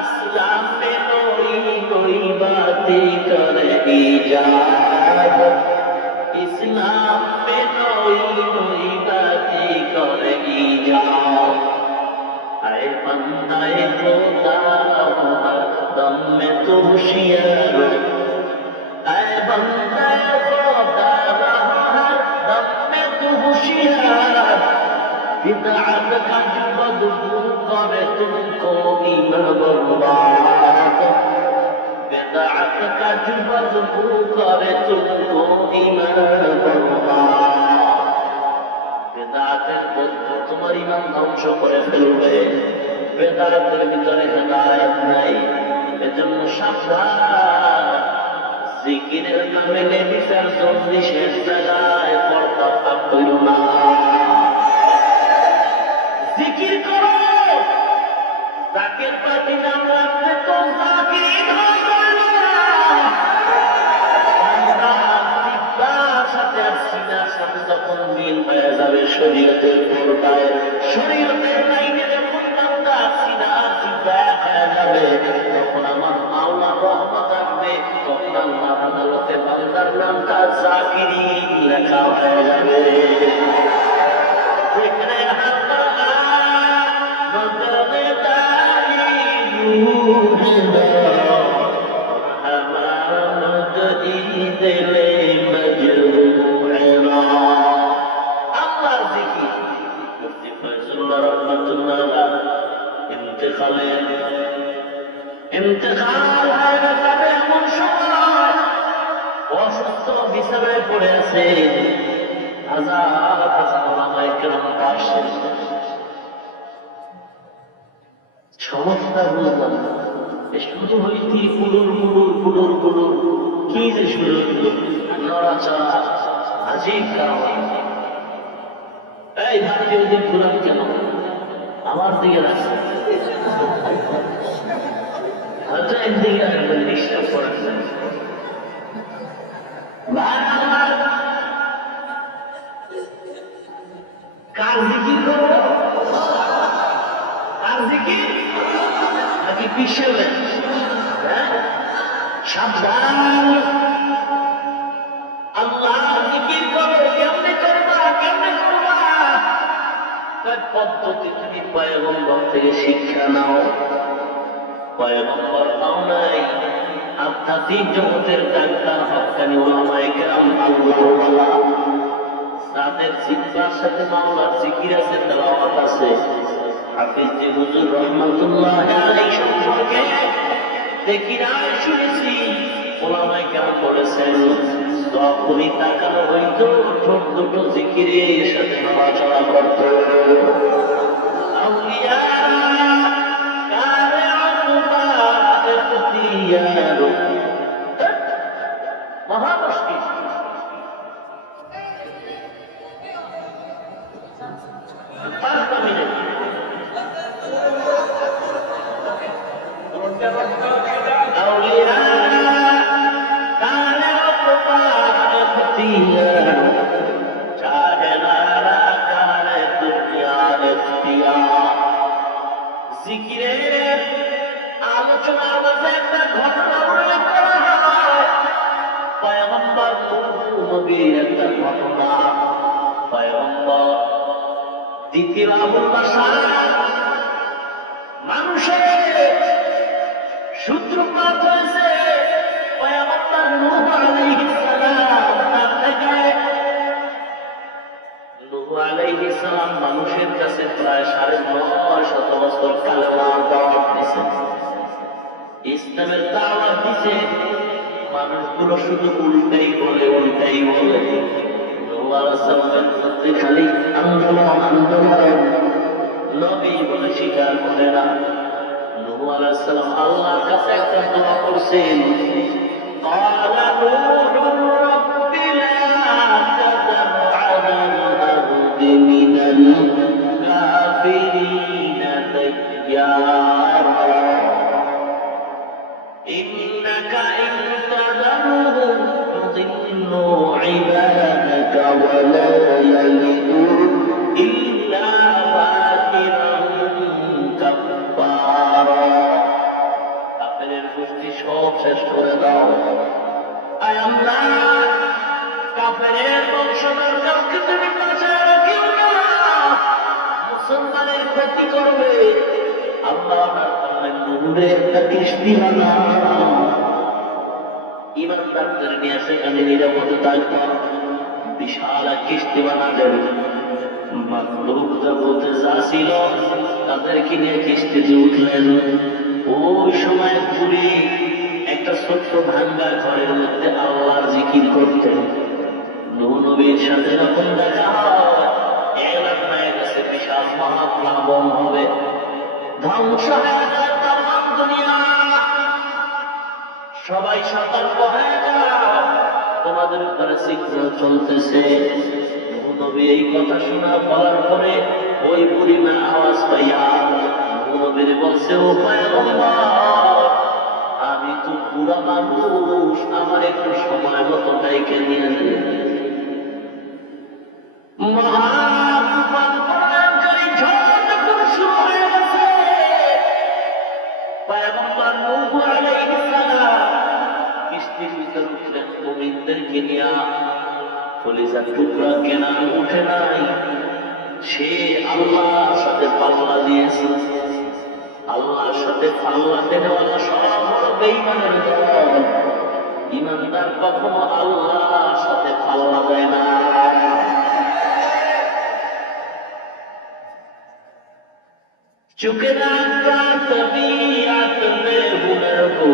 ইসলাম में कोई कोई बातें करे इजाद, इस्लाम में कोई कोई बातें करे इजाद। आए बंदाए खुदा हर दम में तू होशियार, आए बंदाए खुदा हर दम में तू होशियार। बिदअत का जो बदबू करे तुमको ईमान बर्बाद, बिदअत का जो बदबू करे तुमको ईमान बर्बाद। বেদাতের বদবু তোমার ঈমান ধ্বংস করে ফেলবে। বেদাতের ভিতরে হেদায়েত নাই, এজন্য সাবধান। জিকিরের নামে নেবিচার চল্লিশের জায়গায় পর্দা পাপ কইরো না। জিকির করো, জাকির পাতি নাম রাখতে তো জাকির হবে না। সাথে আর সিনার সাথে যখন মিল হয়ে যাবে শরীয়তের পর্দায়, শরীয়তের লাইনে যখন বান্দা সিনা জিব্বা হয়ে যাবে, তখন আমার মাওলার রহমত আসবে। তখন আল্লাহর আদালতে বান্দার নামটা জাকিরিন লেখা হয়ে যাবে। যেখানে ইন্তেকাল হয়ে যাবে এমন সময়, অসুস্থ বিছানায় পড়ে আছে, হাজার হাজার ওলামায়ে কেরাম পাশে। সমস্যা বুঝলাম, শুরু হইতে কুলুর কুলুর কুলুর কুলুর, কি যে শুরু হইল, নড়াচড়া, আজীব কারণ। এই ভাবছি ওদের ঘুরান কেন আমার দিকে রাখছে, হয়তো একদিকে আসবেন ডিস্টার্ব করেছেন। কার জিকির করবো, কার জিকির হিসেবে সাবধান। আল্লাহ জিকির করো, কেমনে করবা কেমনে করবা? পদ্ধতি তুমি পয়গম্বর থেকে শিক্ষা নাও। পয়গম্বর পাও নাই, আধ্যাত্মিক জগতের ডাক্তার হক্কানি ওলামায়ে কেরাম আল্লাহওয়ালা তাদের জিহ্বার সাথে মাওলার জিকির আছে, তেলাওয়াত আছে। হাফিজ জি হুজুর রহমাতুল্লাহি আলাইহি সম্পর্কে দেখি নাই শুনেছি ওলামায়ে কেরাম বলেছেন, যখনই তাকানো হইতো ঠোঁট দুটো জিকিরের সাথে নড়াচড়া করত। আউলিয়া কারে আকুবা ইখতিয়ার মহা মুশকিল। জিকিরের আলোচনার মাঝে একটা ঘটনা উল্লেখ করা হয়। পয়গম্বর নবীর একটা ঘটনা। পয়গম্বর দ্বিতীয় আবুল বাশার মানুষের সূত্রপাত হয়েছে পয়গম্বর নূহ আলাইহিস সালাম। তার থেকে নূহ আলাইহিস সালাম মানুষের কাছে প্রায় ৯৫০ বছর কালেমার দাওয়াত দিয়েছেন, ইসলামের দাওয়াত দিয়েছে। মানুষগুলো শুধু উল্টাই বলে উল্টাই বলে। নূহ আলাইহিস সালামের মধ্যে খালি আন্দোলন আন্দোলন, নবী বলে স্বীকার করে না। নূহ আলাইহিস সালাম আল্লাহর কাছে একটা দোয়া করছেন, ক্বালা নূহু রাব্বি লা তাযার আলাল আরদি মিনাল কাফিরিনা দাইয়ারা ইন্নাকা ইন তাযারহুম ইউদিল্লু ইবাদাকা ওয়া লা ইয়ালিদু ইল্লা কাফেরের গোষ্ঠী সব শেষ করে দাও। আয় আল্লাহ, কাফেরের বংশধর কাউকে তুমি বাঁচায় রাখিও না, মুসলমানের ক্ষতি করবে। আল্লাহ বললেন নূরে একটা কিস্তি বানাও, ইমানদারদের নিয়ে সেখানে নিরাপদে থাকবা। বিশাল এক কিস্তি বানালেন। মাখলুক জগতে যা ছিল তাদেরকে নিয়ে কিস্তিতে উঠলেন। ওই সময় ঘুরে একটা ছোট্ট ভাঙ্গা ঘরের মধ্যে আল্লাহর জিকির করতেন। নূহ নবীর সাথে যখন দেখা হয়, এলান হয়ে গেছে, বিশাল মহাপ্লাবন হবে, ধ্বংস হয়ে যায় তামাম দুনিয়া। সবাই সতর্ক হয়ে যাও, তোমাদের উপরে চিত্র চলতেছে। নবী এই কথা শোনা বলার পরে ওই বুড়িমা আওয়াজ পাইয়া নবীর বলছে, ও পয়গম্বর, আমি তো পুরা মানুষ, আমার একটু সময় মতো ডাইকে নিয়ে নেন। মহাতুফান প্রলয়ঙ্কারী ঝড় যখন শুরু হয়ে গেছে, পয়গম্বর নূহ আলাইহিস সালাম কিস্তির ভিতর উঠলেন মুমিনদেরকে নিয়া। কলিজার টুকরা কেনা উঠে নাই, সে আল্লাহর সাথে পাল্লা দিয়েছে। আল্লাহর সাথে পাল্লা দেওয়ালা সব বড় বেঈমানের দল। ইমানদার কখনো আল্লাহর সাথে পাল্লা দেয় না। চুকে রাখা তবিয়াত মে হুনর হো,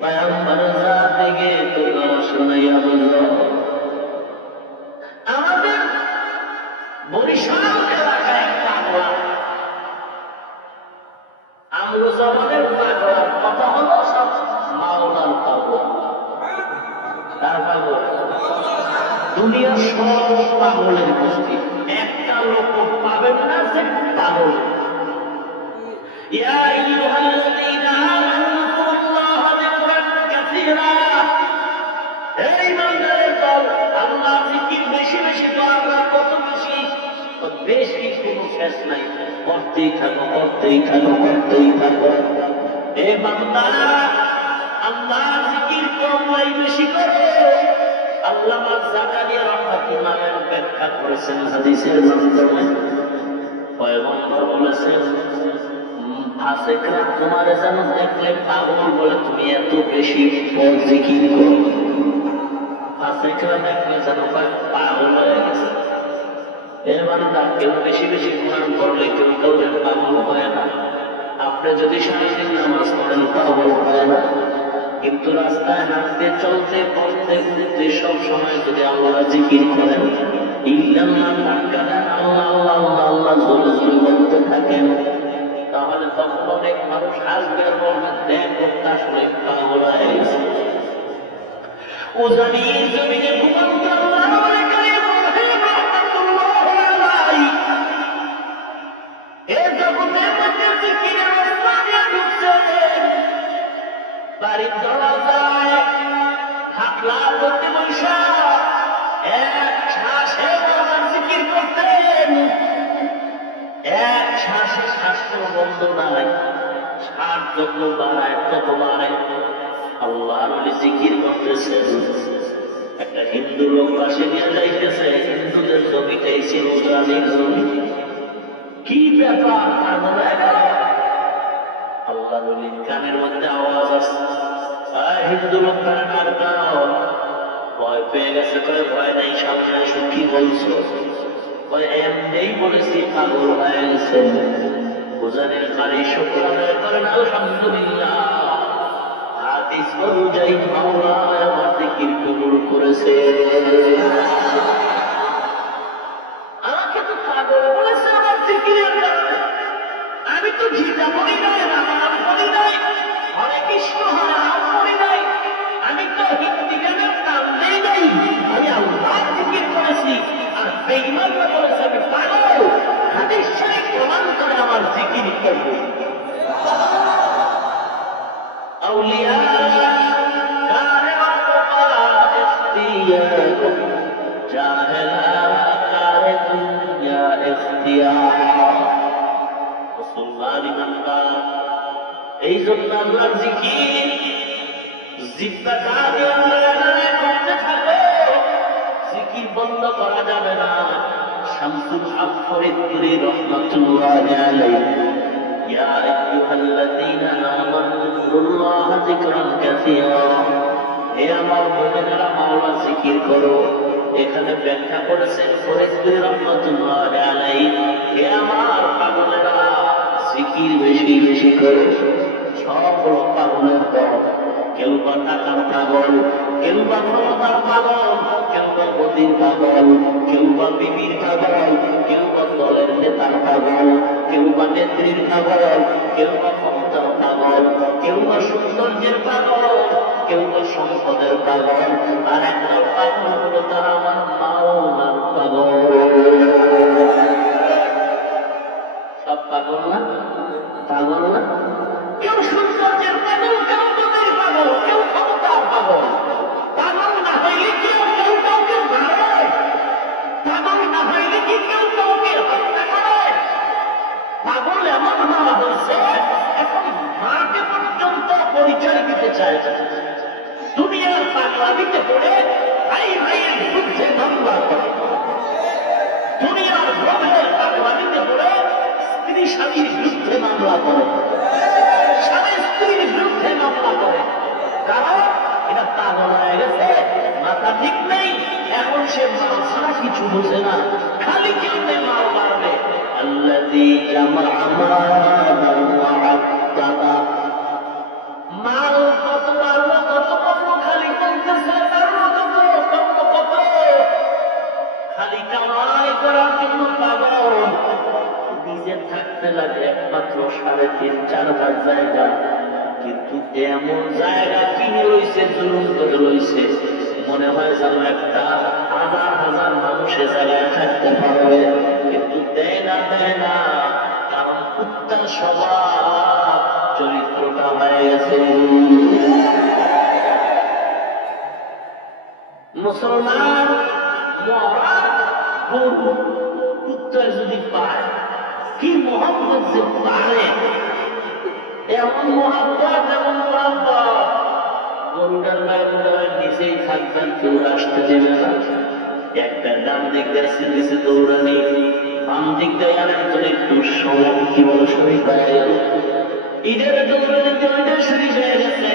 পয়গম্বর জাতিকে তো শোনাইয়া বলল, আমাদের বরিশাল এলাকায় পাগলা, আমরু জমানের পাগলার কথা হলো সব মাওলার পাগল। তার পাগল দুনিয়ার সব পাগলের গোষ্ঠী, একটা লোক পাবেন না যে পাগল। ইয়া আইয়ুহাল্লাযীনা আমানু কুল্লাহা যিকরান কাসীরা, এই ইমানদারের দল, আল্লাহ জিকির বেশি বেশি করবা। কত বেশি? বেশি কোনো শেষ নাই, করতেই থাকো করতেই থাকো করতেই থাকো। এ বান্দা আল্লাহর জিকির কমলাই বেশি করো। আল্লামা জাকারিয়া রাহমাতুল্লাহ আলাইহি ব্যাখ্যা করেছেন হাদিসের মাধ্যমে। পয়গম্বর বলেছেন ফাসিকরা তোমার যেন দেখলে পাগল বলে তুমি এত বেশি জিকির করো। ফাসিকরা দেখলে যেন পাগল হয়ে গেছে। এ বান্দা কেউ বেশি বেশি কোরআন পড়লে কেউ কাউরে পাগল হয় না। আপনি যদি সারাদিন নামাজ পড়েন পাগল হয় না, কিন্তু রাস্তায় হাঁটতে চলতে পড়তে ঘুরতে সব সময় যদি আল্লাহ জিকির করেন, ইল্লাল্লাহ তাকাদান আল্লাহ আল্লাহ আল্লাহ আল্লাহ জোরে জোরে বলতে থাকেন, তাহলে তখন অনেক মানুষ আসবে বলবেন দেখ লোকটা আসলে পাগল হয়ে গেছে। উজানির জমিনে ঘুমন্ত আল্লাহ বাড়ির দরজায় হাতলা করতে বসা এক শ্বাসে বাবার জিকির করতেন। এক শ্বাসে শ্বাস বন্ধ নাই, শ্বাস যত বাড়ায় তত বাড়ে আল্লাহর জিকির করতেছেন। একটা হিন্দু লোক পাশে নিয়ে যাইতেছে, হিন্দুদের জমিটাই ছিল উজানির জমি। কি ব্যাপার আল্লাহ নবীর কানের মধ্যে আওয়াজ আসছে, হিন্দু লোকটা ডাক দাও। ভয় পেয়ে গেছে, কয়ে ভয় নাই সামনে আসো। কি বলছো? এমনি বলেছি পাগল হয়ে গেছে। উজানের কারি শুকর আদায় করেন আলহামদুলিল্লাহ। হাদিস অনুযায়ী মাওলা আমার জিকির কবুল করেছে। আমাকে তো পাগল বলেছে আমার জিকিরের কারণে। আমি তো গীতা পড়ি নাই, রামায়ণ পড়ি নাই, হরে কৃষ্ণ হরে রাম পড়ি নাই, আমি তো হিন্দি গানের নাম নেই নাই, আমি আল্লাহর জিকির করেছি। আর বেঈমানরা বলেছে আমি পাগল। হাদিস শরীফ প্রমাণ করে আমার জিকির করব। আউলিয়া কারে মাওলা ইখতিয়ার, জাহেলা কারে দুনিয়া ইখতিয়ার। এই জন্য আল্লাহর জিকির জিব্বা কাঁধে আল্লাহ করতে থাকো, জিকির বন্ধ করা যাবে না। শামসুল হক ফরিদপুরি রাহমাতুল্লাহি আলাইহি ইয়া আইয়ুহাল্লাযীনা আমানু যিকুরুল্লাহা যিকরান কাসীরা, হে আমার মুমিনেরা মাওলা জিকির করো। এখানে ব্যাখ্যা করেছেন ফরিদপুরি রাহমাতুল্লাহি আলাইহি, হে আমার পাগলেরা জিকির বেশি বেশি করো। সব পাগলের দল, কেউ বা টাকার পাগল, কেউ বা ক্ষমতার পাগল, কেউ বা গদির পাগল, কেউ বা বিবির পাগল, কেউ বা দলের নেতার পাগল, কেউ বা নেত্রীর পাগল, কেউ বা ক্ষমতার পাগল, কেউ বা সৌন্দর্যের পাগল, কেউ বা সম্পদের পাগল। আর একটা পাগল হলো তারা আমার মাওলার পাগল। সব পাগল না? পাগল না? কেউ সৌন্দর্যের পাগল, কেউ গদির পাগল, কেউ ক্ষমতার পাগল। পাগল না হইলে কেউ কেউ কাউকে মারে, পাগল না হইলে কি কেউ কাউকে হত্যা করে। পাগল এমন হওয়া হয়েছে এখন মাকে পর্যন্ত পরিচয় দিতে চায়। দুনিয়ার পাগলামিতে পড়ে ভাই ভাইয়ের বিরুদ্ধে মামলা করে, দুনিয়ার লোভের পাগলামিতে পড়ে স্ত্রী স্বামীর বিরুদ্ধে মামলা করে, স্বামী স্ত্রীর বিরুদ্ধে মামলা করে। কারণ এটা পাগল হয়ে গেছে, মাথা ঠিক নেই। এখন সে মাল ছাড়া কিছু বোঝে না, খালি কেমনে মাল মারবে। আল্লাযী জামাআ মালান ওয়া আদ্দাদা, মাল কত মারলো কত কত, খালি বলতেছে মারলো কত কত কত, খালি কামাই করার জন্য পাগল। নিজে থাকতে লাগে একমাত্র 3.5-4 জায়গা, কিন্তু এমন জায়গা কিনে রয়েছে, জুলুম করে রয়েছে, মনে হয় যেন একটা হাজার হাজার মানুষের জায়গায় থাকতে পারবে, কিন্তু দেয় না দেয় না। কারণ কুত্তার স্বভাব, চরিত্রটা হয়ে গেছে। মুসলমান মরা গরু কুত্তায় যদি পায়, কি মোহাম্মদ যে পারে এমন মহাব্বত এমন মহাব্বত গরুটার গায়ে নিচেই থাকবেন, কেউ আসতে দেবে না। একটা ডান দিক দিয়ে দৌড়ানি, বাম দিক দিয়ে আরেকজন একটু সময় কি বলো শরীর পায় ঈদের দৌড়ানি দৌড়ে শুরু হয়ে গেছে।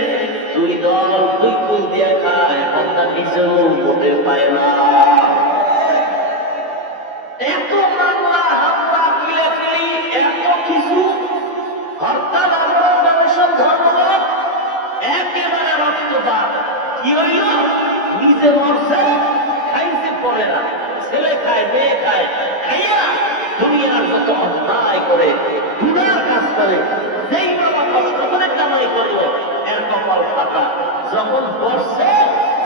দুই দল দুই কুল দিয়ে খায়, আপনার নিচেও হতে পায় না। এত মামলা হামলা কিলাকিলি, এত কিছু হরতাল অবরোধ ধর্মঘট, একেবারে রক্তপাত। কি হইল? নিজে মরছে, খাইছে পড়ে না, ছেলে খায় মেয়ে খায়, খাইয়া দুনিয়ার যত অন্যায় করে গুনার কাজ করে, যেই বাবা কষ্ট করে কামাই করলো এর কপাল ফাটা। যখন বসছে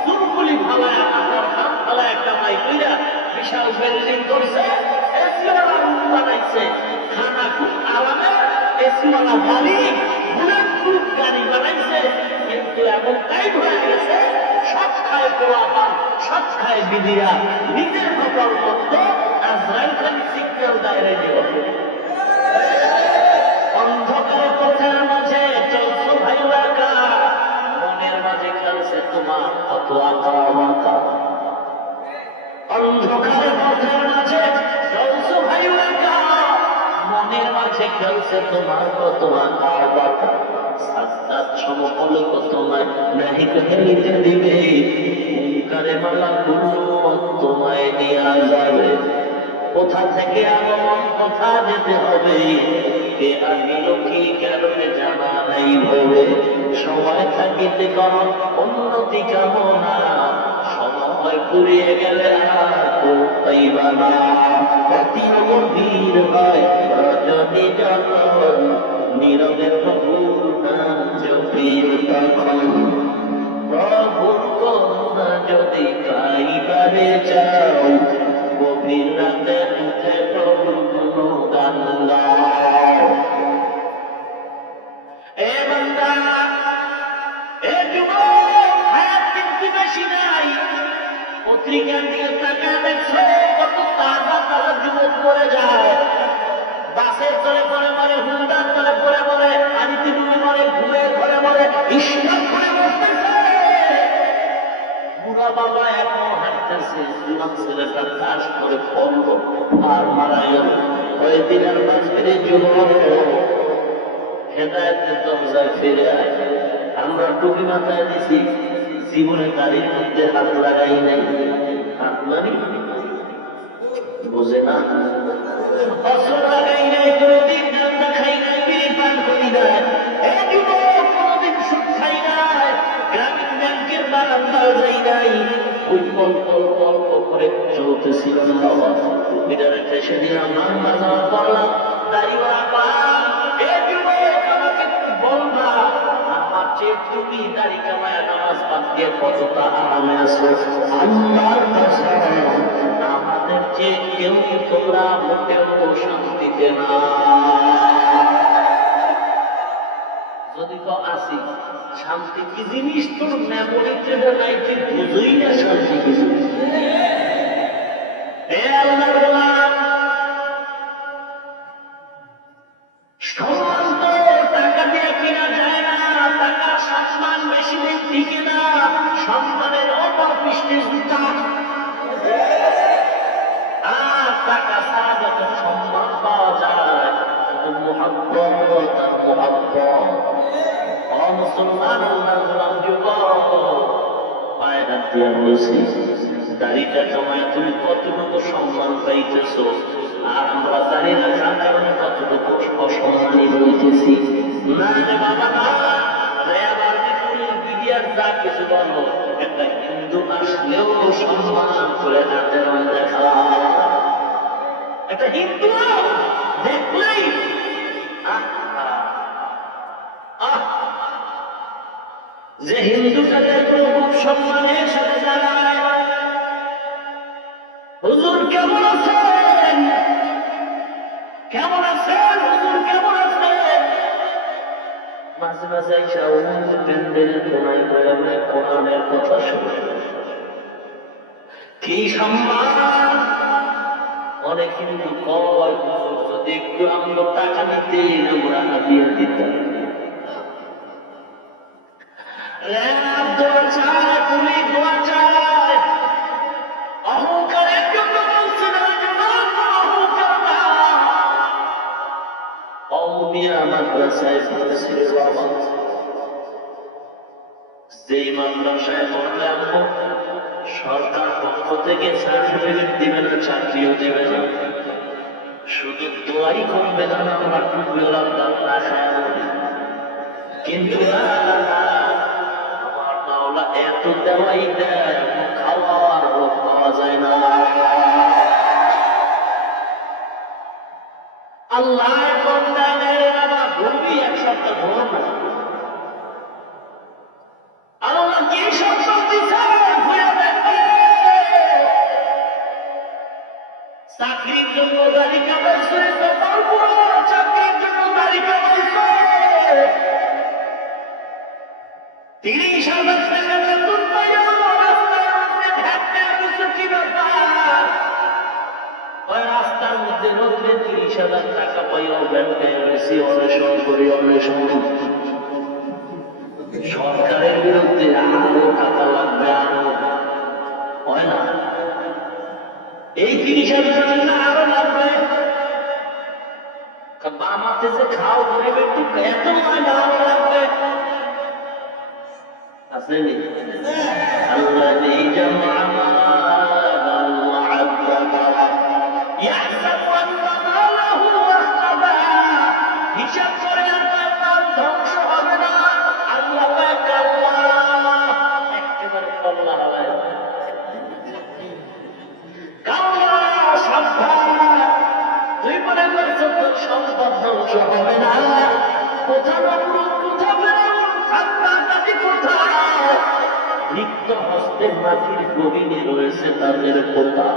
চুলকুলি ফালায় আপনার হাত ফালায় কামাই কইরা বিশাল বিল্ডিং করছে, এসিওয়ালা রুম বানাইছে, খানা খুব আরামে, এসিওয়ালা গাড়ি, বুলেট প্রুফ গাড়ি বানাইছে, কিন্তু এমন টাইট হয়ে গেছে সব খায় পোলাপান, সব খায় বিদিরা, নিজের কপাল করত আজরাইল খালি সিগন্যাল দায়রে নিল। অন্ধকার পথের মাঝে চলছো ভাই একা, মনের মাঝে খেলছে তোমার কত আঁকা বাঁকা। অন্ধকার পথের মাঝে চলছো ভাই একা, মনের মাঝে খেলছে তোমার কত আঁকা বাঁকা। সাত সমকলে তোমায় নাহি খেলিতে দিবে, ওঙ্কারে মালা গুলো তোমায় নেওয়া যাবে। কোথা থেকে আগমন, কোথা যেতে হবে, কে আনিল কি কারণে জানা নাই ভবে। সময় থাকিতে কর উন্নতি কামনা, সময় ফুরিয়ে গেলে আর পাইবা না। অতি গভীর হয় রজনী যখন, নীরবে প্রভুর নাম জপিও তখন। প্রভুর করুণা যদি পাইবারে চাও, গভীর রাতে উঠে প্রভুর গুণগান গাও। এ বান্দা, এ যুবক, হায়াত কিন্তু বেশি নাই। পত্রিকার দিকে তাকা দেখছো কত তাজা তাজা যুবক মরে যায়। বাসের তলে পরে মরে, হুন্ডার তলে পরে মরে, পানিতে ডুবে মরে, ঘুরে ঘরে মরে, ঈশ্বর করে মরতেছে। বুড়া বাবা এখনো হাঁটতেছে, জুয়ান ছেলেটা চাষ করে পড়লো আর মারা গেল। কয়েকদিন আর বাঁচবে যুবক, হেদায়েতের দরজায় ফিরে আয়। আমরা টুপি মাথায় দিছি, জীবনে গাড়ির মধ্যে হাত লাগাই নাই। হাত মানে বুঝে না, অস্ত্র লাগাই নাই, কোনদিন গাঁজা খাই নাই, বিড়ি পান করি নাই। এ যুবক, কোনদিন সুদ খাই নাই, গ্রামীণ ব্যাংকের বারান্দা যাই নাই। ওই অল্প অল্প অল্প করে চলতেছিল না বাবা। টুপিটা রেখে সেদিন আমার বাজার করলাম, দাড়িওয়ালা পান। এ যুবক, আমাকে বল না, আমার চেয়ে তুমি দাড়ি কামায় নামাজ পাঠ দিয়ে কতটা আরামে আছো। আল্লাহর কসম, আমাদের যে কেউ তোমরা মোটেও শান্তিতে না। যদি তো আসি, শান্তি কি জিনিস তোর মেমোরিতে নাই, তুই বুঝই না শান্তি কি জিনিস। সম্মান তো টাকা দিয়ে কেনা যায় না, টাকার সম্মান বেশি দিন টিকে না। সম্মানের অপর পৃষ্ঠে জুতা। আর টাকা ছাড়া যত সম্মান পাওয়া যায়, মুহাব্বত আর মুহাব্বত। অমুসলমান আল্লাহর গোলাম যুবক, পায়ে হাত দিয়ে বলছি, দাড়িটা জমায় তুমি কতটুকু সম্মান পাইতেছ, আর আমরা দাড়ি রাখার কারণে কতটুকু অসম্মানী হইতেছি। না রে বাবা না, আবার মিডিয়ার যা কিছু বলবো, একটা হিন্দু আসলেও সম্মান করে হাতে রং দেখা। একটা হিন্দু দেখলেই যে হিন্দুটা দেখলো খুব সম্মানের সাথে দাঁড়ায়, হুজুর কেমন আছেন, কেমন আছেন, হুজুর কেমন আছেন। মাঝে মাঝে প্যান্ডেলের কোনায় করে কোরআনের কথা শুনে কি সম্মান। অনেক হিন্দু কয়, যদি একটু আমরা টাকা নিতেন আমরা হাতিয়ে দিতাম। র্যাব দোয়া চায়, পুলিশ দোয়া চায়, অহংকারের জন্য বলছে না, অহংকার না। অমিয়া মাদ্রাসায় পড়েছিল বাবা, যেই মাদ্রাসায় পড়লে আম্মু সরকার পক্ষ থেকে সার্টিফিকেট দিবে না, চাকরিও দিবে না, শুধু দোয়াই করবে না, আমরা টুকবেলার দাম না খায়। কিন্তু না, আমার মাওলা এত দেওয়াই দেয়, খাওয়ার লোক পাওয়া যায় না। আল্লাহ বন্দানের বাবা ঘুরবি, এক সপ্তাহ ঘুর না। আল্লাহ কি সপ্তাহ দিচ্ছে ঘুরে দেখবে। চাকরির জন্য দাড়ি কামাইছে, চাকরির জন্য দাড়ি কামাইছে, 30,000 টাকা বেতন পাইয়া রাস্তার মধ্যে ঢাকা দিচ্ছে। কি ব্যাপার? ওই রাস্তার মধ্যে রোদে 30,000 টাকা পাইয়া ব্যাংকে এসে অন্বেষণ করি, অন্বেষণ সরকারের বিরুদ্ধে আরো টাকা লাগবে, আরো হয় না। এই 30,000 টাকা আরো লাগবে, বামাতে যে খাও ধরে একটু এত ময়লা আরো লাগবে। আসেনি আল্লাহ হিসাব করে ধ্বংস হবে না। আল্লাহ একেবারে কল্লা হবে, তুই মনে করছো তোর সম্পদ ধ্বংস হবে না। লিপ্ত হস্তের মাটির গভীরে রয়েছে তাদের পোতা।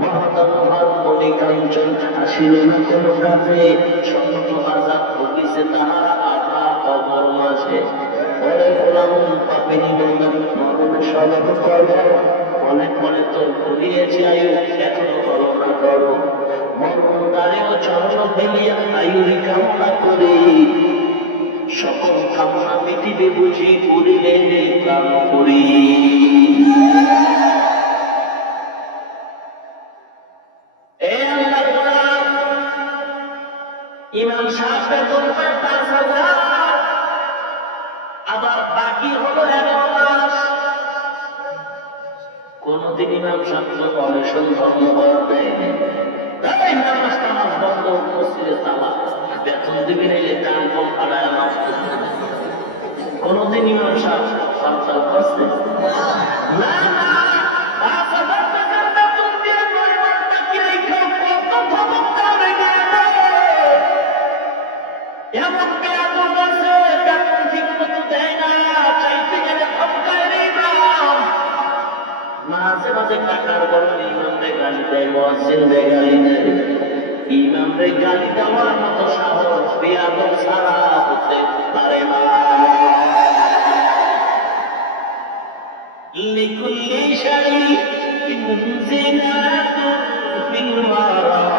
মহাতার মণিকাঞ্চন আসিল না কোন কাজে, শত হাজার ভুগিছে তাহারা আধা কবর মাঝে। পরে গোলাম পাপিনী বললেন মরণে স্মরণ করো, মনে মনে তোর ঘুরিয়েছে আয়ু, এখনো করো না করো। মরণ দ্বারেও চরণ ফেলিয়া আয়ুরি কামনা করি, সকল কামনা মিটিবে বুঝি করিলে প্রাণ করি। ইমাম সাহেব বেতন পায় 5,000, আবার বাকি হলো 11 মাস। কোনদিন ইমাম সাহেব অনশন ধর্ম করবে, তাই নামাজ টামাজ বন্ধ, মসজিদে তালা, বেতন দিবি নাইলে কান কম হারায় না। কোনদিন ইমাম সাহেব হরতাল করছে না, না। 5,000 টাকার বেতন দিয়ে পরিবারটাকে রেখে কত ক্ষমতা রেখে এমন বেতন আছে, বেতন ঠিক মতো দেয় না, চাইতে গেলে ধমকায় রে ইমাম। মাঝে মাঝে টাকার গরমে ইমামরে গালি দেয়, মুয়াজ্জিনরে গালি দেয়। ইমামরে গালি দেওয়ার মতো সাহস বেয়াদব ছাড়া হতে পারে না। لكل شيء زينة في المرأة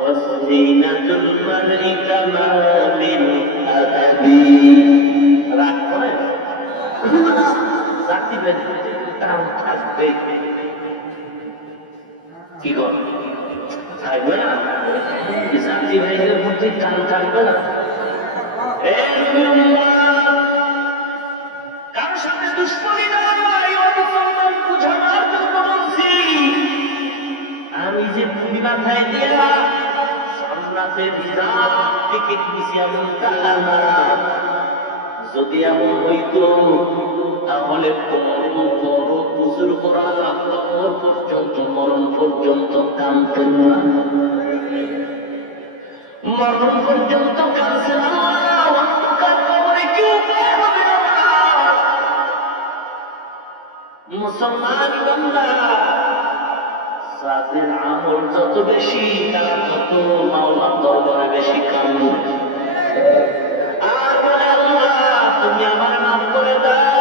وزينة المرء كمال الأدب। রাগ করে জাতি ভেদে টান থাকবে, কি করে থাকবে না? জাতি ভেদের প্রতি টান থাকবে না। কারোর সাথে দুশ্মনী নয়, অবসম্মান বুঝানোর জন্য বলছি। আমি যে তুমি মাথায় দিয়া সামনাতে বিরাট টিকিট দিছি এমন টাকা না। যদি এমন হইত তাহলে বড় বড় বুজুর্গরা কবর পর্যন্ত, মরণ পর্যন্ত কাঁদতেন না, মরণ পর্যন্ত কাঁদছে না। অন্ধকার কবরে কি উপায় হবে আমার? মুসলমান বান্দা যাদের আমল যত বেশি, তারা তত মাওলার দরবারে বেশি কান্দে। আর বলে আল্লাহ তুমি আমার মাফ করে দাও।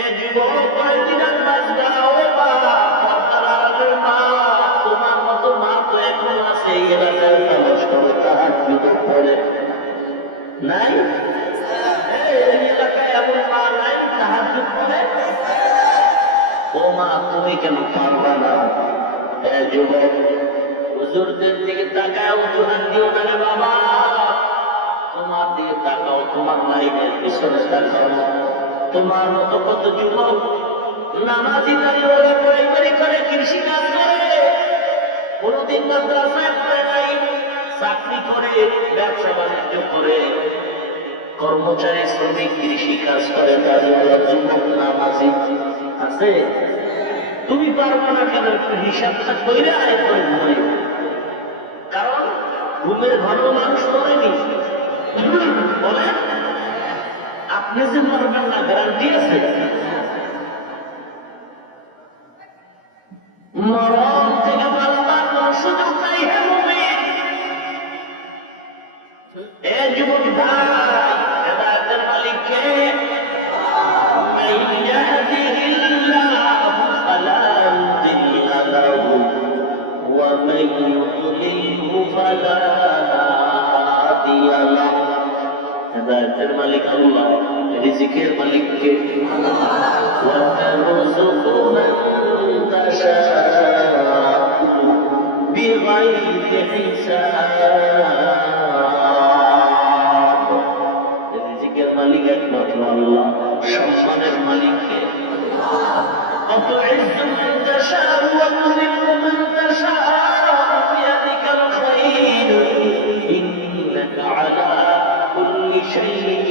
এ জীবন কয়েকদিন বাঁচবা, ও বাবা পর্দার আড়ালের মা, তোমার মতো মা তো এখন আছে এই এলাকায়, তালাশ করে তাহার ভিতর পড়ে নাই। হবে? ও মা, তুমি কেন পারবা না? যুবক, হুজুরদের দিকে তাকায় অজুহাত দিও না রে বাবা। তোমার দিকে তাকাও, তোমার লাইনের পিছনে তাকাও। তোমার মতো কত যুবক নামাজি দাঁড়িয়ে প্রাইমারি করে, কৃষি কাজ করে, কোনদিন মাদ্রাসায় পড়ে নাই, চাকরি করে, ব্যবসা বাণিজ্য করে, কর্মচারী, শ্রমিক, কৃষি কাজ করে, দাঁড়িয়ে যুবক নামাজি আছে। তুমি পারবো না কেন? একটু হিসাবটা কইরে আয় করে ঘুমাই। কারণ ঘুমের ঘন মানুষ করেনি বলে আপনি যে মরবেন না গ্যারান্টি আছে? মরণ থেকে পালাবার কোন সুযোগ নাই। হে মুমিন, এ যুবক ভাই, হেদায়েতের মালিক কে? মান ইয়াহদিহিল্লাহু ফালা মুদিল্লা লাহু ওয়া মান ইউদ্লিলহু ফালা হাদিয়া লাহু। হেদায়েতের মালিক আল্লাহ, রিজিকের মালিক কে? ওয়া তারযুকু মান তাশাউ বিগাইরি হিসাব। রিজিকের মালিক একমাত্র আল্লাহ। সম্মানের মালিক কে? وتعز من تشاء وتذل من تشاء بيدك الخير إنك على كل شيء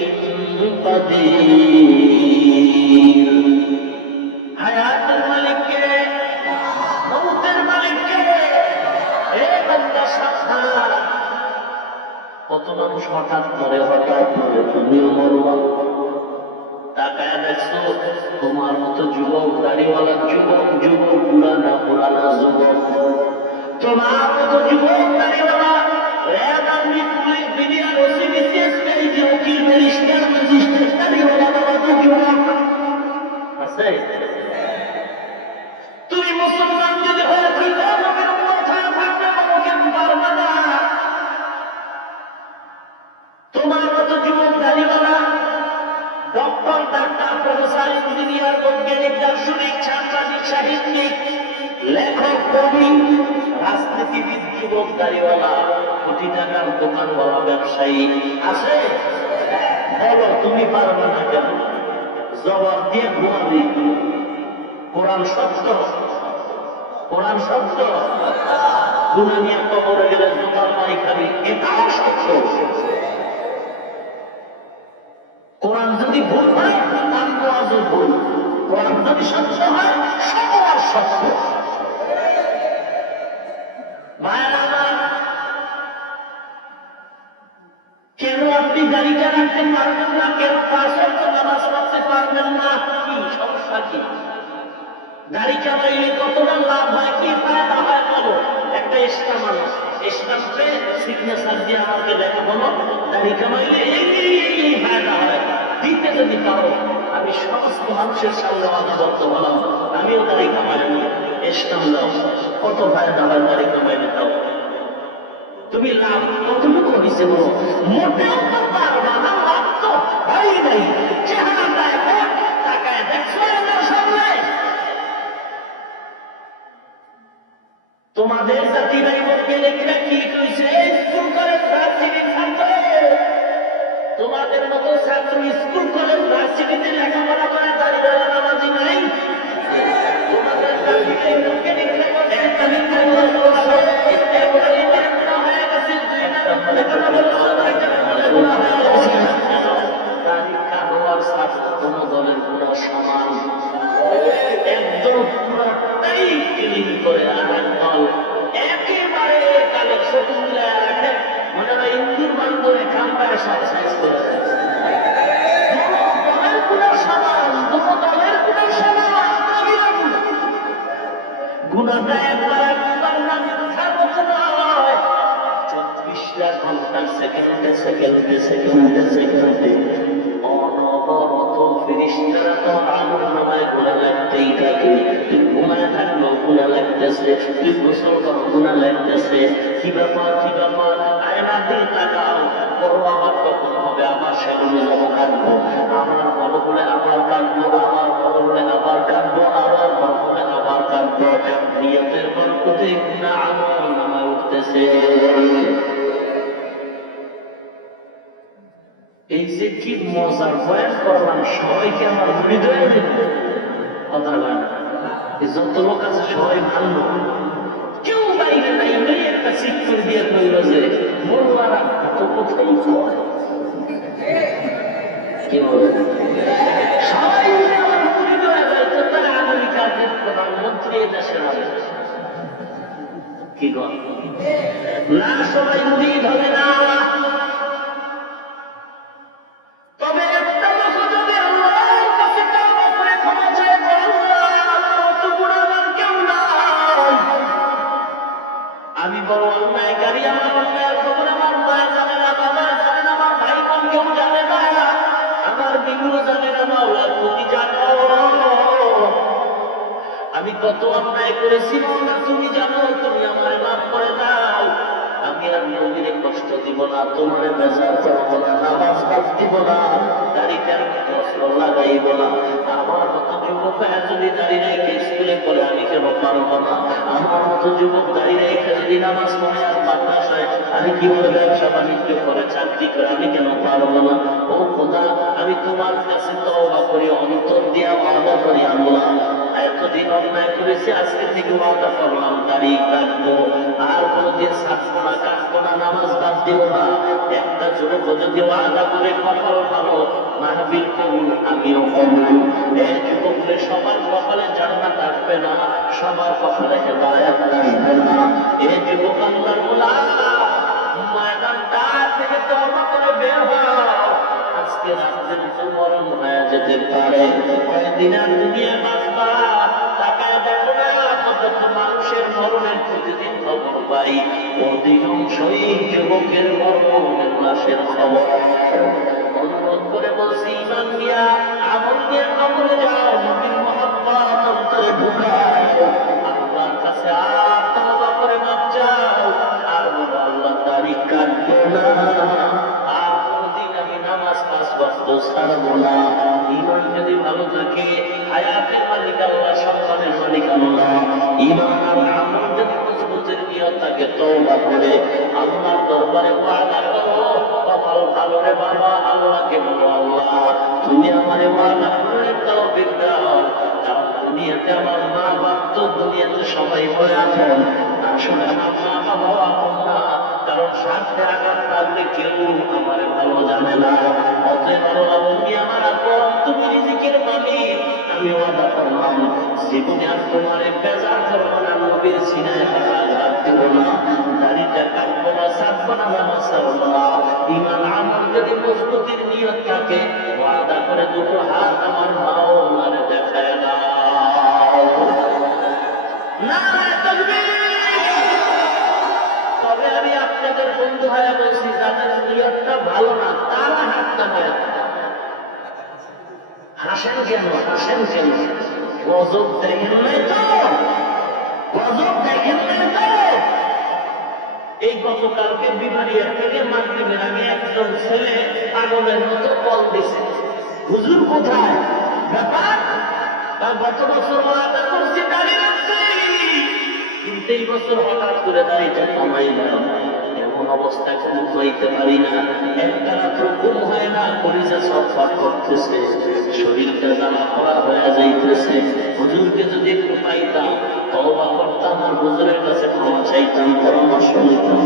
قدير। হায়াতের মালিক কে? মউতের মালিক কে? হে বান্দা সাবধান। কত মানুষ হঠাৎ মরে, তুমিও মরবা। তাকায় দেখছো তোমার মতো যুবক, দাড়িওয়ালা যুবক, পুরানা যুবক, তোমার মতো যুবক দাড়িওয়ালা RAB, army, police, BDR, OC, BCS, medical, উকিল, ব্যারিস্টার, ম্যাজিস্ট্রেট দাড়িওয়ালা বাবা তো যুবক আছে। তুমি মুসলমান যদি হয়ে থাকো, নবীর উম্মত হয়ে থাকবে, আমাকে পারবে না। তোমার মতো যুবক দাড়িওয়ালা ডক্টর, ডাক্তার, প্রফেসর, ইঞ্জিনিয়ার, বৈজ্ঞানিক, দার্শনিক, সাংবাদিক, সাহিত্যিক, লেখক, কবি, রাজনীতিবিদ, যুবক দাড়িওয়ালা, কোটি টাকার দোকানওয়ালা, ব্যবসায়ী আছে। বলো তুমি পারবে না কেন? জবাব দিয়ে ঘুমাবি। কোরআন সত্য, কোরআন সত্য। গুনাহ নিয়ে কবরে গেলে দোকান মারি খাবি, এটাও সত্য। কোরআন যদি ভুল হয়, আজও ভুল। কোরআন যদি সত্য হয়, সবার সত্য। কেন আপনি গাড়িটা রাখতে পারবেন না? কেন 5 ওয়াক্ত নামাজ পড়তে পারবেন না? কি সমস্যা? কি গাড়ি চালাইলে কতটা লাভ হয়, কি ফায়দা হয় বলো? একটা এক্সট্রা মানুষ স্টাম্পে সিগনেচার দিয়ে আমাকে দেখা বলো, গাড়ি কামাইলে এই ফায়দা হয় দিতে যদি পারো। আমি সমস্ত মানুষের সামনে অধিবক্ত বললাম, আমিও গাড়ি কামাই, স্টাম্প দাও, কত ফায়দা হয় গাড়ি কামাইলে দাও। তুমি লাভ কতটুকু হয়েছে বলো? মোটেও তো পারবা না, লাভ তো হয় নাই। চেহারাটা এখন তাকায় দেখছো আমার সামনে। তোমাদের জাতি ভাই বলকে লেখা কি কইছে? স্কুল কলেজ ভার্সিটির ছাত্র, তোমাদের মতো ছাত্র স্কুল কলেজ ভার্সিটিতে লেখাপড়া করে দাঁড়িয়ে নামাজি নাই। তোমাদের জাতি ভাই বলকে লেখা করতে পরীক্ষা হওয়ার ছাত্র কোন দলের কোন সমান একদম পুরোটাই ক্লিন করে আনার দল একেবারে কালে ছোট মিলায় রাখে, মনে হয় ইন্দুর বান্ধবে খাম্পায় সব সাইজ করে দলের কোন সমান, দুটো দলের কোন সমান গুণাটা একবার একবার না মিথ্যার মতো নয়। 24 লাখ ঘন্টার সেকেন্ডে সেকেন্ডে সেকেন্ডে সেকেন্ডে অনবরত ফেরেশতারা তো আমল নামায় গুনাহ লাগতেই থাকে। তুই ঘুমায় থাকলেও গুনাহ লাগতেছে, তুই গোসল করো গুনাহ লাগতেছে। কি ব্যাপার আয়নার দিকে তাকাও, বড় আবার কখন হবে? আমার সেগুলো যাবো কাঁদবো, আমার বড় হলে আমার কাঁদবো, আমার বড় বরকত, নিয়তের বরকতে গুনাহ আমল নামায় উঠতেছে। এই যে কি মজার বয়ান করলাম, সবাইকে আমার হৃদয়ে কথা বলেন, যত লোক আছে সবাই ভালো, কেউ বাইরে নাই, একটা চিৎকার দিয়ে কইল যে মোল্লারা কত কোথায় কয়, কি বলে সবাই মিলে আমার হৃদয়ে যাইতে পারে। আমেরিকার প্রধানমন্ত্রী দেশের হবে কি কর না, সবাই মুড়িদ হবে না। তবে একটা কথা, যদি আল্লাহর কাছে তওবা করে ক্ষমা চায়, কত গুনাহগার কেউ নাই। আমি বড় অন্যায়কারী, আমার অন্যায়ের খবর আমার মা জানে না, বাবা জানে না, আমার ভাই বোন কেউ জানে না, আমার বিবু জানে না, মাওলা তুমি জানো আমি কত অন্যায় করেছি। মাওলা তুমি জানো, তুমি আমার মাফ করে দাও। আমি আর নবীরে কষ্ট দিব না, তোমার বেজার করব না, নামাজ বাদ দিব না, দাড়িটার মতো লাগাইব না। আমার মতো যুবক যদি দাড়ি রেখে স্কুলে পড়ে আমি কেন পারবো না? আমার মতো যুবক দাড়ি রেখে যদি নামাজ পড়ে আর মাদ্রাসায় আমি কিভাবে ব্যবসা বাণিজ্য করে চাকরি করে আমি কেন পারবো না? ও খোদা, আমি তোমার কাছে তওবা করি, অন্তর দিয়া ওয়াদা করি, আল্লাহ এতদিন অন্যায় করেছি, আজকে থেকে ওয়াদা করলাম দাড়ি কাটবো, আর কোনোদিন ছাড়বো না, কাটবো না, নামাজ বাদ দিব না। একটা যুবক যদি ওয়াদা করে কপাল ভালো, মাহফিল কবুল, আমিও কবুল। এই যুবকদের সবার কপালে জান্নাত আসবে না, সবার কপালে হেদায়েত আসবে না। এই যুবক আল্লাহর গোলাম, ময়দানটা থেকে তওবা করে বের হও। আজকে রাতের মরণ হয়ে যেতে পারে, কয়েকদিন আর দুনিয়া বাঁচবা, তাকায় দেখো না কত মানুষের মরণের প্রতিদিন খবর পাই, অধিকাংশই যুবকের মরণের লাশের খবর। অনুরোধ করে বলছি, ইমান নিয়া আমল নিয়ে কবরে যাও, নবীর মহব্বত অন্তরে ঢুকাও, আল্লাহর কাছে আর তওবা করে মাফ চাও, আর বলো আল্লাহ দাড়ি কাটবো না, আর কোনদিন আমি নামাজ 5 ওয়াক্ত ছাড়বো না। ইমান যদি ভালো থাকে, হায়াতের মালিক আল্লাহ, সম্মানের মালিক আল্লাহ। ইমান আর আমল যদি মজবুতের নিয়ত থাকে, তওবা করে আল্লাহর দরবারে ওয়াদা করো, কপাল ভালো রে বাবা, আল্লাহকে বলো আল্লাহ তুমি আমারে ওয়াদা করে তৌফিক দাও। কারণ দুনিয়াতে আমার মা বাপ তো দুনিয়াতে সবাই বলে আছেন, আসলে আমার মা বাবা আপন না, কারণ স্বার্থে আঘাত লাগলে কেউ আমার ভালো জানে না। অতএব আল্লাহ তুমি আমার আপন, তুমি রিজিকের মালিক। আমি ওয়াদা করলাম জীবনে আর তোমার বেজার করবো না, নবীর সিনায় আঘাত দেব না, দাড়িটা কাটবো না, ছাড়বো না, নামাজ ছাড়বো না। ইমান আমল যদি মজবুতির নিয়ত থাকে, ওয়াদা করে দুটো হাত আমার মাওলারে দেখায় দাও। নারায়ে তাকবীর। তবে আমি আপনাদের বন্ধু হয়ে বলছি, যাদের নিয়তটা ভালো না তারা হাত নামায়। হাসেন কেন, হাসেন কেন? গজব দেখেন নাই তো, গজব দেখেন নাই তো। এই গতকালকে বিমারিয়া থেকে মাগরিবের আগে একজন ছেলে পাগলের মতো কল দিছে, হুজুর কোথায়? ব্যাপার গত বছর ওয়াদা করছি দাঁড়িয়ে রাখছি, কিন্তু এই বছর হঠাৎ করে দাঁড়িয়েটা কমাইলাম, এমন অবস্থায় কোনো কইতে পারি না, একটা রাত্র ঘুম হয় না, কলিজা ছটফট করতেছে, শরীরটা জ্বালা পোড়া হয়ে যাইতেছে। হুজুরকে যদি একটু পাইতাম, তওবা করতাম, আর হুজুরের কাছে ক্ষমা চাইতাম, পরামর্শ নিতাম।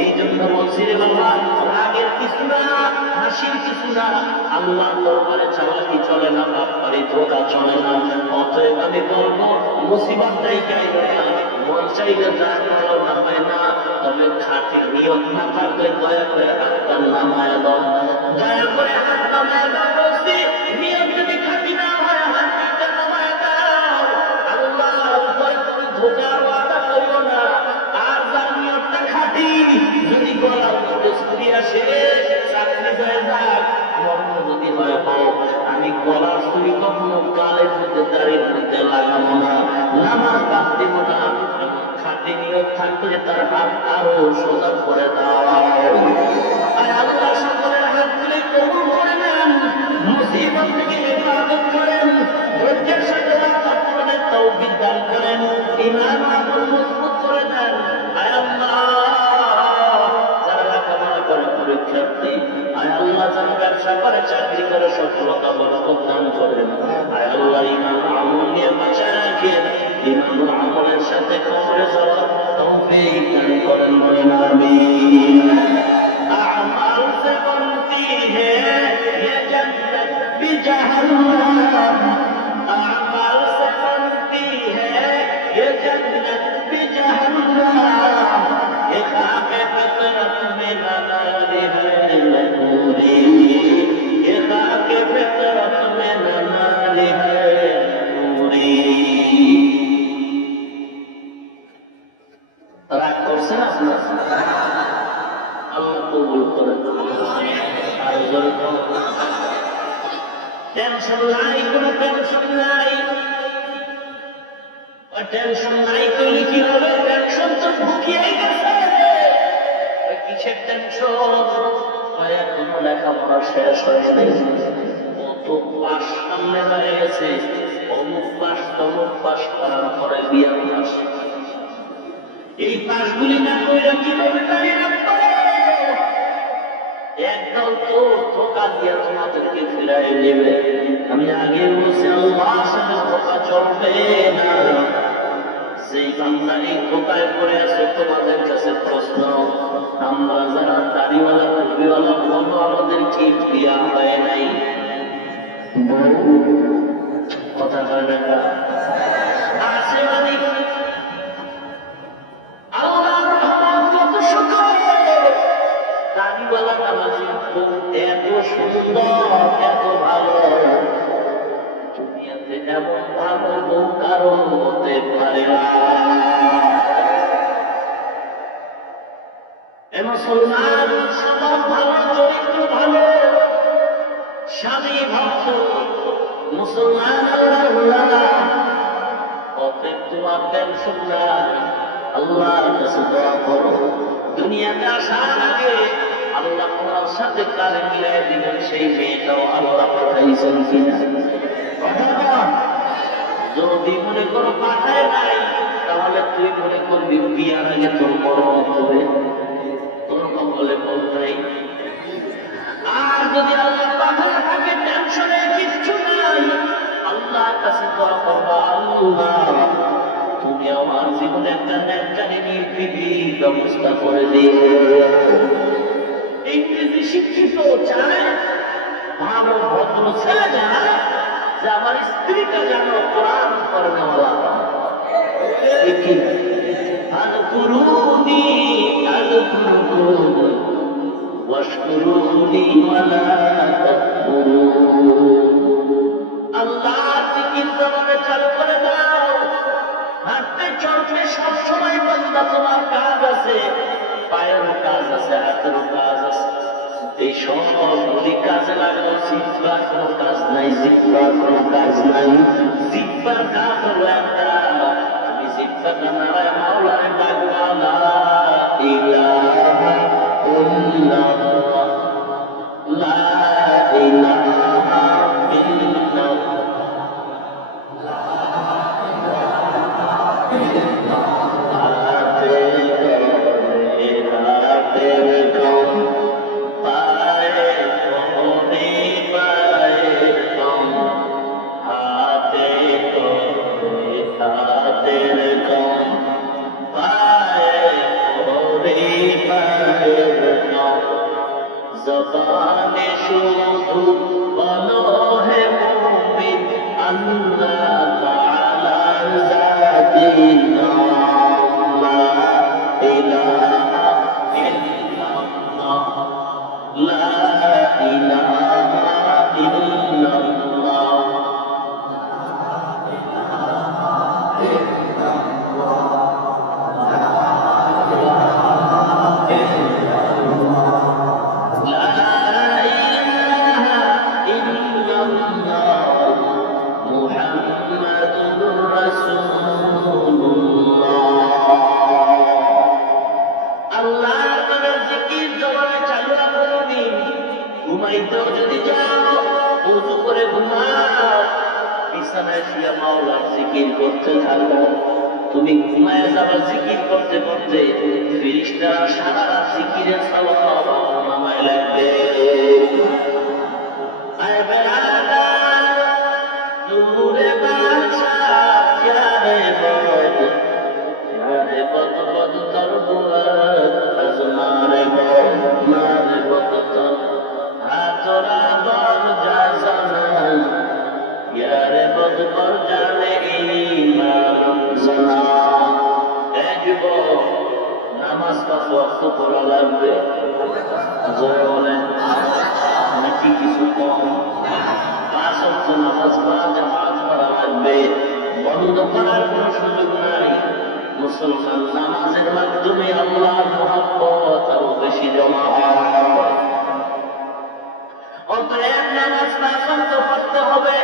এই জন্য বলছি রে বাবা, রাগের কিছু না, হাসির কিছু না, আল্লাহর দরবারে চালাকি চলে না, বাপবাড়ি ধোঁকা চলে না। অতএব আমি বলবো, মুসিবতটাই চাইবে না, মন চাইলে যা করো নামায় না, তবে খাঁটি নিয়ত না থাকলে দয়া করে হাতটা নামায় দাও, দয়া করে হাত নামায় দাও। বলছি নিয়ত যদি খাঁটি না হয়, হাতটা নামায় দাও। আল্লাহর উপরে তুমি ধোঁকার ওয়াদা করিও না। আর যার নিয়তটা খাঁটি, যদি গলার মধ্যে ছুরি আসে, চাকরি হয়ে যাক, মর্ম যদি হয় হোক, আমি গলার ছুরি কখনো গালের মধ্যে দাড়ির মধ্যে লাগাবো না, নামাজ বাদ দিব না। খাঁটি নিয়ত থাকলে তার হাত আরো সোজা করে দাও। আর আল্লাহ সকলের হাত তুলে কবুল করে নেন, মুসিবত থেকে হেফাজত করেন, ধৈর্যের সাথে রাখা পূরণের তৌফিক দান করেন। যেন ব্যবসা করে, চাকরি করে সফলতা বরকত দান করেন। আয় আল্লাহ ঈমান আমল নিয়ে বাঁচায় রাখেন, ঈমান ও আমলের সাথে কবরে যাওয়ার তৌফিক দান করেন, বলেন আমিন। আ'মাল সে বনতি হ্যায় ইয়ে জান্নাত বি জাহান্নাম, আ'মাল সে বনতি হ্যায় ইয়ে জান্নাত বি জাহান্নাম, ये खाके फितरत में न डाली है नूरी, ये खाके फितरत में न डाली है नूरी। রাগ করছেন আপনার? আল্লাহ কবুল করেন। আর টেনশন নাই, কোনো টেনশন নাই, টেনশন নাই করলে কি হবে? টেনশন তো ঢুকিয়ে গেছে। কিসের টেনশন? এখনো লেখাপড়া শেষ হয়নি, কত পাশ সামনে হয়ে গেছে, অমুক পাশ তমুক পাশ করার পরে বিয়ার পাশ। এই পাশগুলি না করে কিভাবে দাঁড়িয়ে রাখবো? একদল তো ধোকা দিয়ে তোমাদেরকে ফিরাই নেবে। আমি আগে বলছি আল্লাহর সাথে ধোকা চলবে না। সেই বান্দা এই ধোকায় পড়ে আছে, তোমাদের কাছে প্রশ্ন, আমরা যারা দাড়িওয়ালা টুপিওয়ালা বলো আমাদের ঠিক বিয়া হয় নাই, কথা হয় না আছে মানে আল্লাহর রহমত কত শুকর। দাড়িওয়ালা নামাজি এত সুন্দর, এত ভালো, দুনিয়াতে এমন ভালো বউ কারো হতে পারে না। মুসলমান স্বভাব ভালো, চরিত্র ভালো, স্বামী ভক্ত, মুসলমান আল্লাহ। অতএব তোমার টেনশন নাই, আল্লাহর কাছে দোয়া করো। দুনিয়াতে আসার আগে আল্লাহ তোমার সাথে কারে মিলাই দিবেন, সেই মেয়েটাও আল্লাহ পাঠাইছেন কিনা? যদি মনে করো পাঠায় নাই, তাহলে তুই মনে করবি বিয়ার আগে তোর বড় হবে, তোর কপালে বল নাই। আর যদি আল্লাহ পাঠায় থাকে, টেনশনে কিচ্ছু নাই, আল্লাহর কাছে দোয়া করবা, আল্লাহ তুমি আমার জীবনে একটা নেককারী নির্বিঘ্ন ব্যবস্থা করে দিও। ইংরেজি শিক্ষিত চায়, ভালো ভদ্র ছেলে চায় যে আমার স্ত্রীটা যেন কোরআন করে নেওয়া। আযকুরুনি আযকুরকুম ওয়াশকুরুনি ওয়ালা তাকফুরুন। আল্লাহর জিকির জবানে চালু করে দাও। হাঁটতে চলতে সবসময় বান্দা তোমার কাজ আছে, পায়েরও কাজ আছে, হাতেরও কাজ আছে। এই সবগুলি কাজে লাগাও। জিহ্বার কোনো কাজ নাই, জিহ্বার কোনো কাজ নাই। জিহ্বার কাজ হলো একটা, তুমি জিহ্বাটা নাড়ায় মাওলারে ডাকবা, লা ইলাহা ইল্লাল্লাহ, লা ইলাহা ইল্লাল্লাহ। জবানে শুধু বলো হে মুমিন, আল্লাহ তাআলা জাতিল্লাহ, লা ইলাহা ইল্লাল্লাহ, লা ইলাহা ইল্লাল্লাহ। ঘুমাইতেও যদি যাও, উযু করে ঘুমাও, বিছানায় শুয়ে মাওলার জিকির করতে থাকো। তুমি ঘুমায় যাবা জিকির করতে করতে, ফেরেশতারা সারা রাত জিকিরের সওয়াব আমল নামায় লিখবে। তোরা বল যা জানাই ইয়ারে বদকর জানে ঈমান জানা। এ যুবক, নামাজ কত ওয়াক্ত পড়া লাগবে? জোরে বলেন, নাকি কিছু কম? 5 ওয়াক্ত নামাজ পড়া জামাত পড়া লাগবে, বন্ধ করার কোনো সুযোগ নাই। মুসলমান নামাজের মাধ্যমে আল্লাহর মহব্বত আরো বেশি জমা হয়। অতএব নামাজ 5 ওয়াক্ত পড়তে হবে।